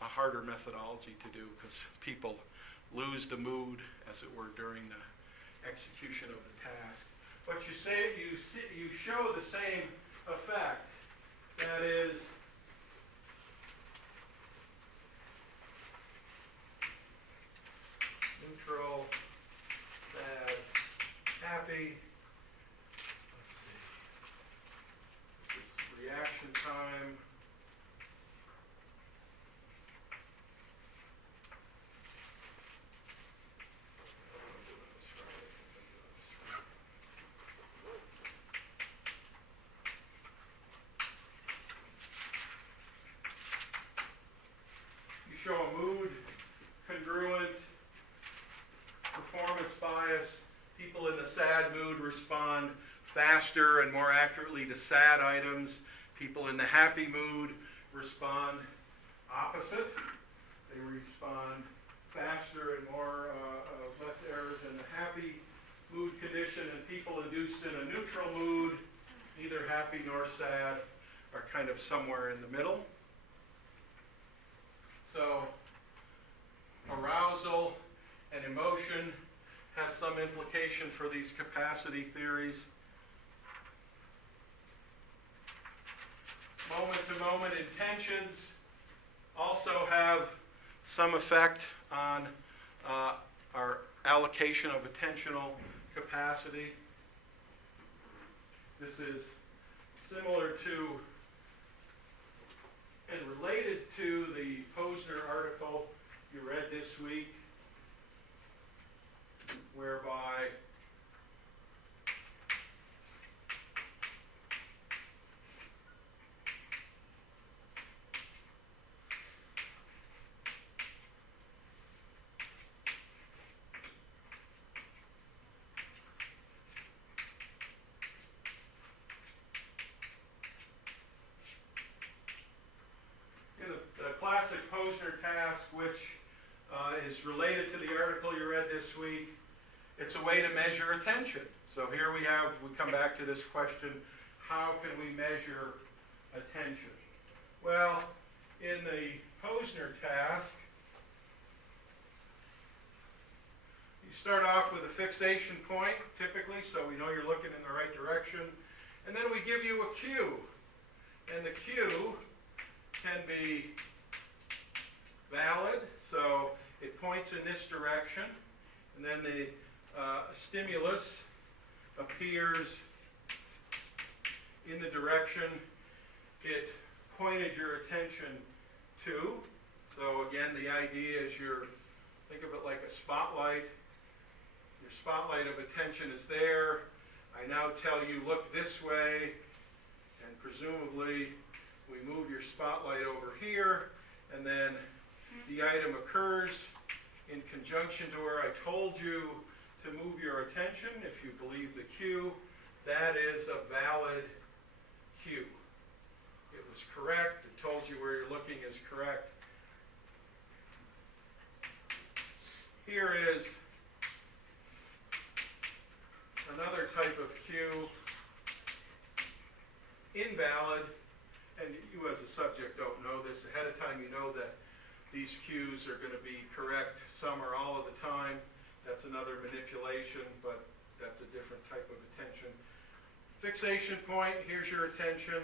harder methodology to do because people lose the mood, as it were, during the execution of the task. But you show the same effect. That is, neutral, sad, happy. Let's see. This is reaction time. Show a mood congruent, performance bias. People in the sad mood respond faster and more accurately to sad items. People in the happy mood respond opposite. They respond faster and more less errors in the happy mood condition. And people induced in a neutral mood, neither happy nor sad, are kind of somewhere in the middle. So arousal and emotion has some implication for these capacity theories. Moment-to-moment intentions also have some effect on our allocation of attentional capacity. This is similar to and related to the Posner article you read this week, whereby classic Posner task, which is related to the article you read this week. It's a way to measure attention. So here we come back to this question, how can we measure attention? Well, in the Posner task, you start off with a fixation point, typically, so we know you're looking in the right direction. And then we give you a cue. And the cue can be valid, so it points in this direction, and then the stimulus appears in the direction it pointed your attention to. So again, the idea is think of it like a spotlight. Your spotlight of attention is there. I now tell you, look this way, and presumably we move your spotlight over here, and then the item occurs in conjunction to where I told you to move your attention. If you believe the cue, that is a valid cue. It was correct. It told you where you're looking is correct. Here is another type of cue, invalid, and you as a subject don't know this ahead of time. You know that these cues are going to be correct some or all of the time. That's another manipulation, but that's a different type of attention. Fixation point, here's your attention.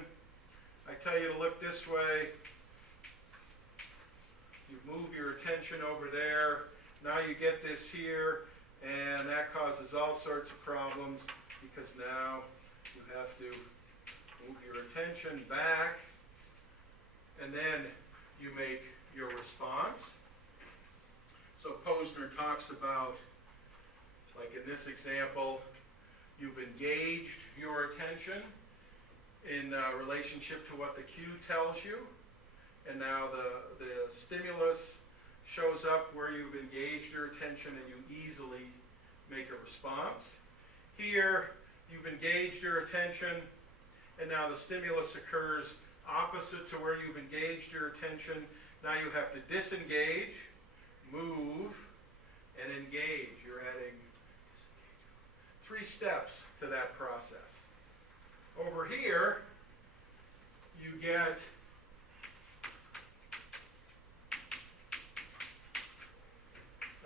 I tell you to look this way. You move your attention over there. Now you get this here, and that causes all sorts of problems because now you have to move your attention back, and then you make your response. So Posner talks about, like in this example, you've engaged your attention in relationship to what the cue tells you, and now the stimulus shows up where you've engaged your attention and you easily make a response. Here, you've engaged your attention, and now the stimulus occurs opposite to where you've engaged your attention. Now you have to disengage, move, and engage. You're adding 3 steps to that process. Over here, you get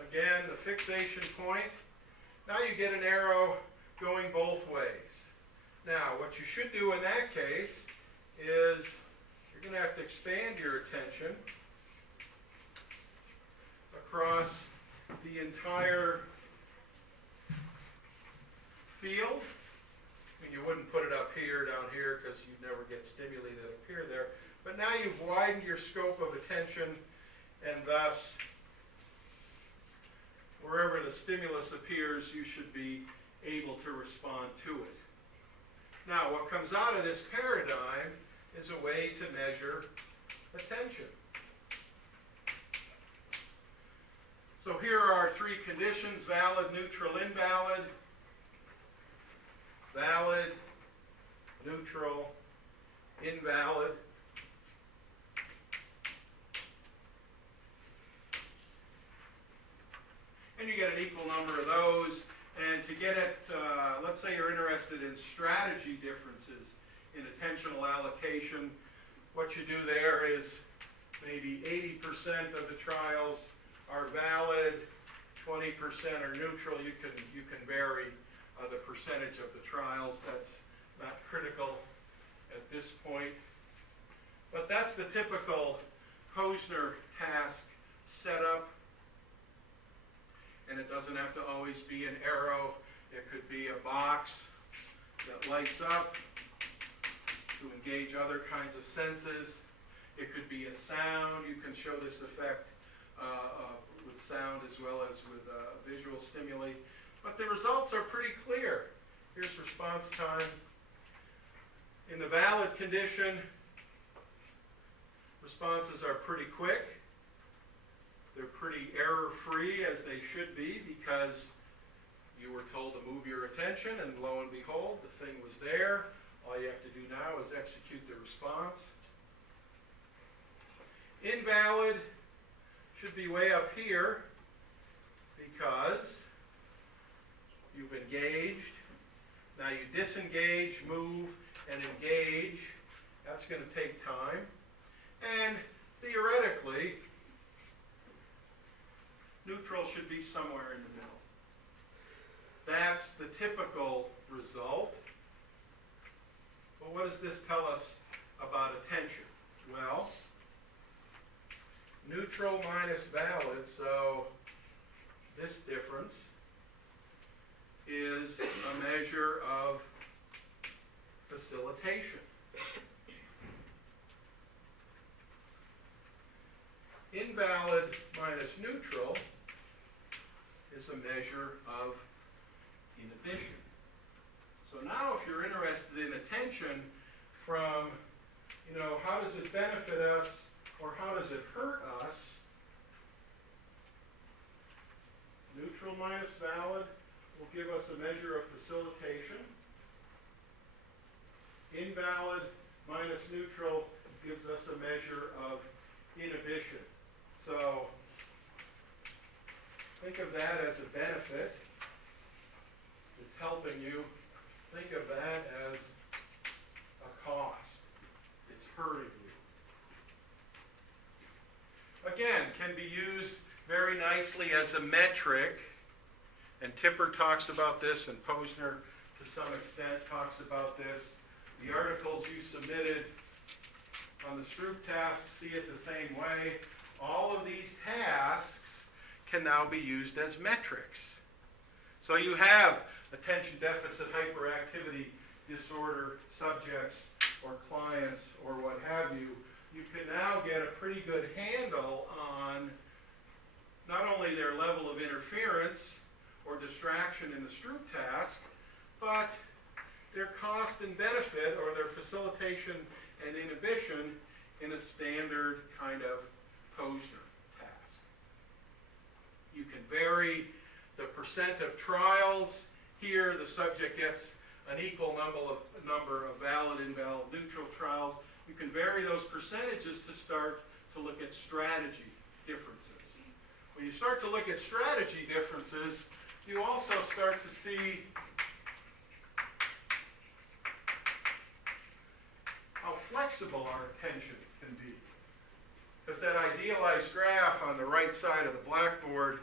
again the fixation point. Now you get an arrow going both ways. Now, what you should do in that case is you're going to have to expand your attention across the entire field. I mean, you wouldn't put it up here, down here, because you'd never get stimuli that appear there. But now you've widened your scope of attention, and thus, wherever the stimulus appears, you should be able to respond to it. Now, what comes out of this paradigm is a way to measure attention. So here are our 3 conditions: valid, neutral, invalid. Valid, neutral, invalid. And you get an equal number of those. And to get it, let's say you're interested in strategy differences in attentional allocation, what you do there is maybe 80% of the trials are valid, 20% are neutral. You can vary the percentage of the trials. That's not critical at this point. But that's the typical Posner task setup. And it doesn't have to always be an arrow. It could be a box that lights up to engage other kinds of senses. It could be a sound. You can show this effect with sound as well as with visual stimuli. But the results are pretty clear. Here's response time. In the valid condition, responses are pretty quick. They're pretty error-free, as they should be, because you were told to move your attention, and lo and behold, the thing was there. All you have to do now is execute the response. Invalid should be way up here, because you've engaged. Now you disengage, move, and engage. That's going to take time. And theoretically, neutral should be somewhere in the middle. That's the typical result. But what does this tell us about attention? Well, neutral minus valid, so this difference is a measure of facilitation. Invalid minus neutral is a measure of inhibition. So now if you're interested in attention from, how does it benefit us or how does it hurt us, neutral minus valid will give us a measure of facilitation. Invalid minus neutral gives us a measure of inhibition. So think of that as a benefit. It's helping you. Think of that as a cost. It's hurting you. Again, can be used very nicely as a metric, and Tipper talks about this, and Posner to some extent talks about this. The articles you submitted on the Stroop task see it the same way. All of these tasks can now be used as metrics. So you have attention deficit hyperactivity disorder subjects or clients or what have you. You can now get a pretty good handle on not only their level of interference or distraction in the Stroop task, but their cost and benefit or their facilitation and inhibition in a standard kind of Posner task. You can vary the percent of trials. Here the subject gets an equal number of valid, invalid, neutral trials. You can vary those percentages to start to look at strategy differences. When you start to look at strategy differences, you also start to see how flexible our attention can be. Because that idealized graph on the right side of the blackboard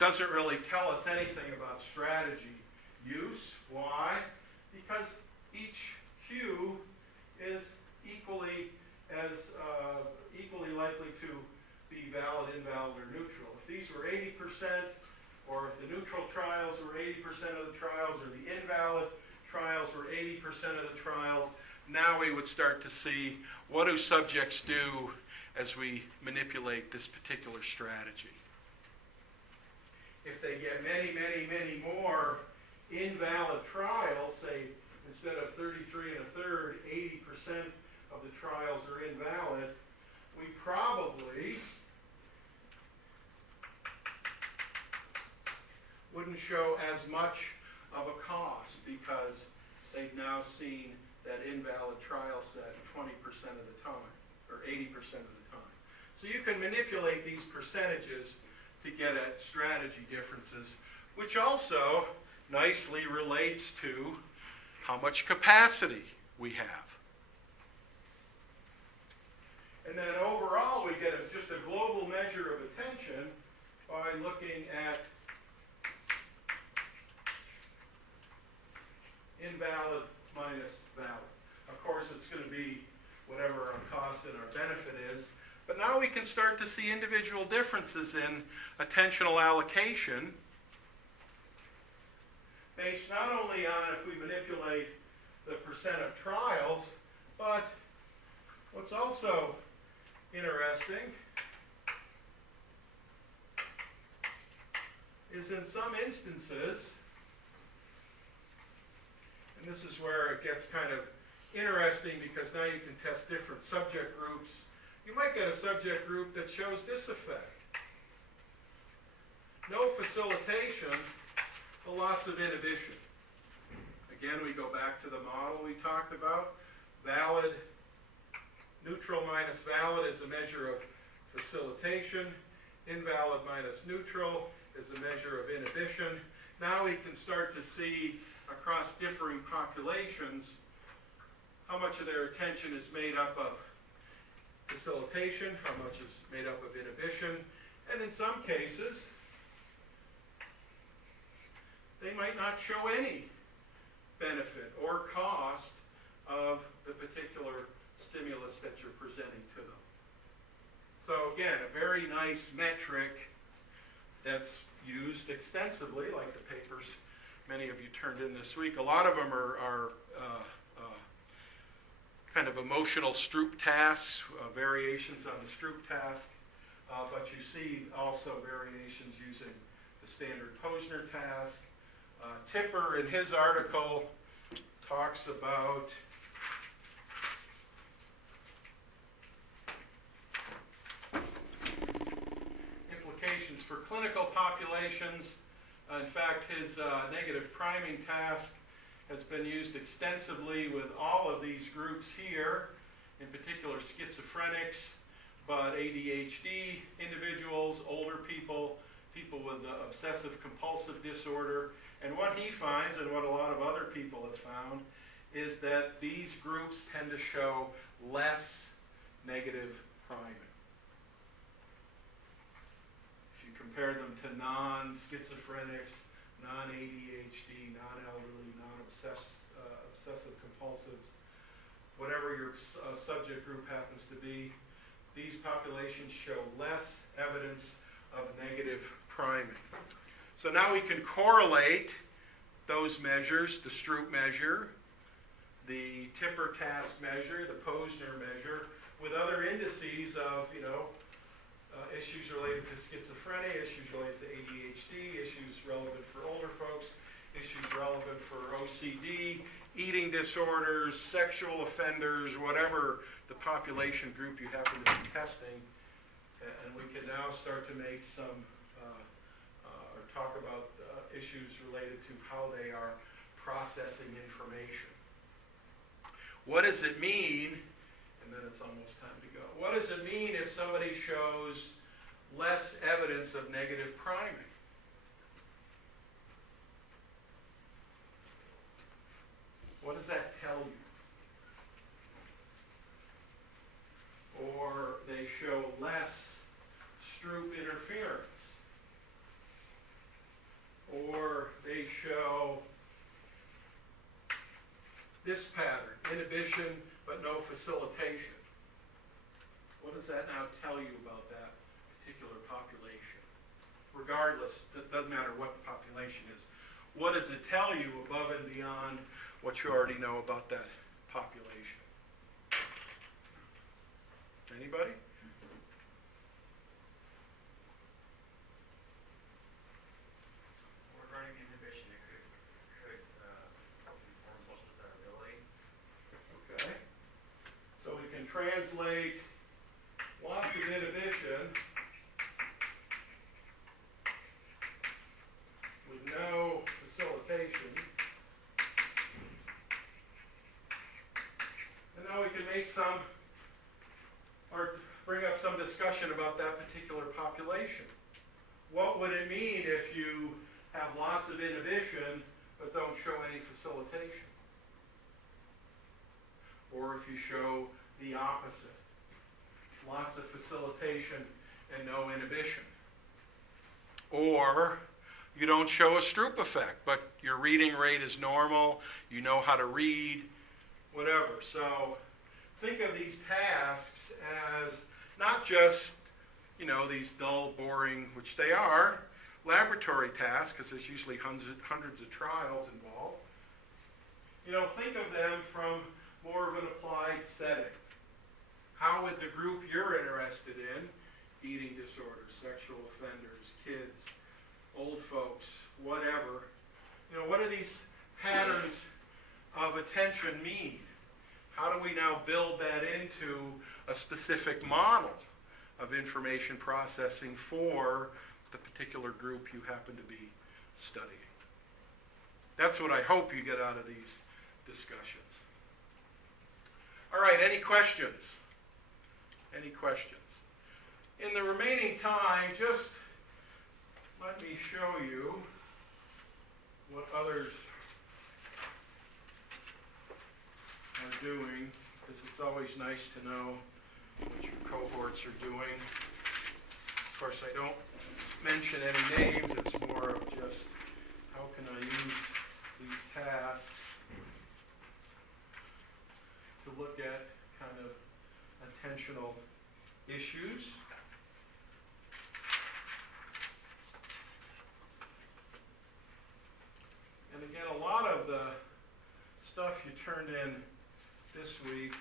doesn't really tell us anything about strategy use. Why? Because each cue is equally likely to be valid, invalid, or neutral. If these were 80%, or if the neutral trials were 80% of the trials, or the invalid trials were 80% of the trials, now we would start to see what do subjects do as we manipulate this particular strategy. If they get many, many, many more invalid trials, say instead of 33 1/3, 80% of the trials are invalid, we probably wouldn't show as much of a cost because they've now seen that invalid trial set 20% of the time, or 80% of the time. So you can manipulate these percentages to get at strategy differences, which also nicely relates to how much capacity we have. And then overall, we get just a global measure of attention by looking at invalid minus valid. Of course, it's going to be whatever our cost and our benefit is. But now we can start to see individual differences in attentional allocation based not only on if we manipulate the percent of trials, but what's also interesting is in some instances, and this is where it gets kind of interesting because now you can test different subject groups. You might get a subject group that shows this effect. No facilitation, but lots of inhibition. Again, we go back to the model we talked about. Valid, neutral minus valid is a measure of facilitation. Invalid minus neutral is a measure of inhibition. Now we can start to see across differing populations how much of their attention is made up of facilitation, how much is made up of inhibition, and in some cases, they might not show any benefit or cost of the particular stimulus that you're presenting to them. So again, a very nice metric that's used extensively, like the papers many of you turned in this week. A lot of them are kind of emotional Stroop tasks, variations on the Stroop task, but you see also variations using the standard Posner task. Tipper, in his article, talks about implications for clinical populations. In fact, his negative priming task has been used extensively with all of these groups here, in particular schizophrenics, but ADHD individuals, older people, people with obsessive compulsive disorder. And what he finds, and what a lot of other people have found, is that these groups tend to show less negative priming. If you compare them to non-schizophrenics, non-ADHD, non-elderly, non-obsessive compulsives, whatever your subject group happens to be, these populations show less evidence of negative priming. So now we can correlate those measures, the Stroop measure, the Tipper task measure, the Posner measure, with other indices of, issues related to schizophrenia, issues related to ADHD, issues relevant for older folks, issues relevant for OCD, eating disorders, sexual offenders, whatever the population group you happen to be testing. And we can now start to make some, or talk about issues related to how they are processing information. What does it mean, and then it's almost time to go, what does it mean if somebody shows less evidence of negative priming? What does that tell you? Or they show less Stroop interference. Or they show this pattern, inhibition but no facilitation. What does that now tell you about that particular population? Regardless, it doesn't matter what the population is. What does it tell you above and beyond what you already know about that population? Anybody? Regarding inhibition, it could help inform social desirability. Okay. So we can translate lots of inhibition with no facilitation. And now we can make some, or bring up some discussion about that particular population. What would it mean if you have lots of inhibition but don't show any facilitation? Or if you show the opposite, lots of facilitation and no inhibition. Or you don't show a Stroop effect, but your reading rate is normal, you know how to read, whatever. So think of these tasks as not just, these dull, boring, which they are, laboratory tasks, because there's usually hundreds of trials involved. Think of them from more of an applied setting. How would the group you're interested in, eating disorders, sexual offenders, kids, old folks, whatever, what do these patterns of attention mean? How do we now build that into a specific model of information processing for the particular group you happen to be studying? That's what I hope you get out of these discussions. All right, any questions? Any questions? In the remaining time, just let me show you what others are doing, because it's always nice to know what your cohorts are doing. Of course, I don't mention any names. It's more of just how can I use these tasks to look at kind of attentional issues. And again, a lot of the stuff you turned in this week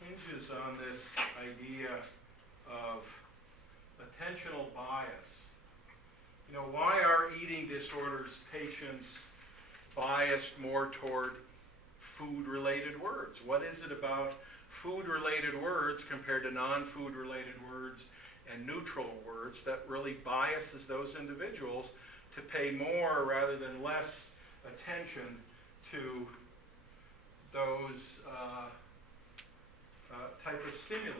hinges on this idea of attentional bias. Why are eating disorders patients biased more toward food-related words? What is it about food-related words compared to non-food-related words and neutral words that really biases those individuals to pay more rather than less attention to those type of stimuli.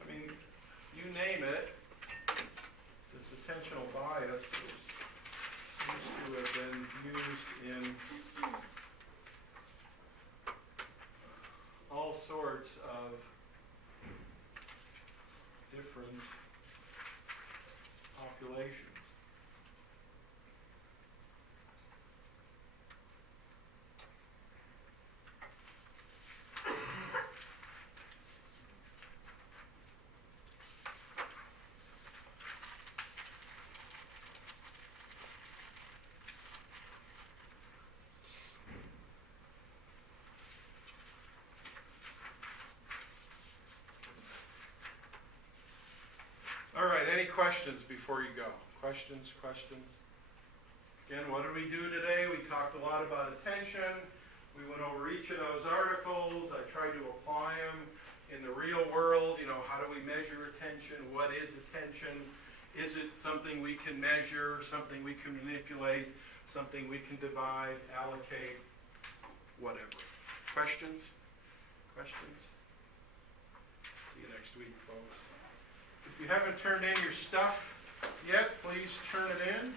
I mean, you name it, this attentional bias seems to have been used in all sorts of different populations. All right, any questions before you go? Questions? Again, what did we do today? We talked a lot about attention. We went over each of those articles. I tried to apply them in the real world. You know, how do we measure attention? What is attention? Is it something we can measure, something we can manipulate, something we can divide, allocate, whatever? Questions? See you next week, folks. If you haven't turned in your stuff yet, please turn it in.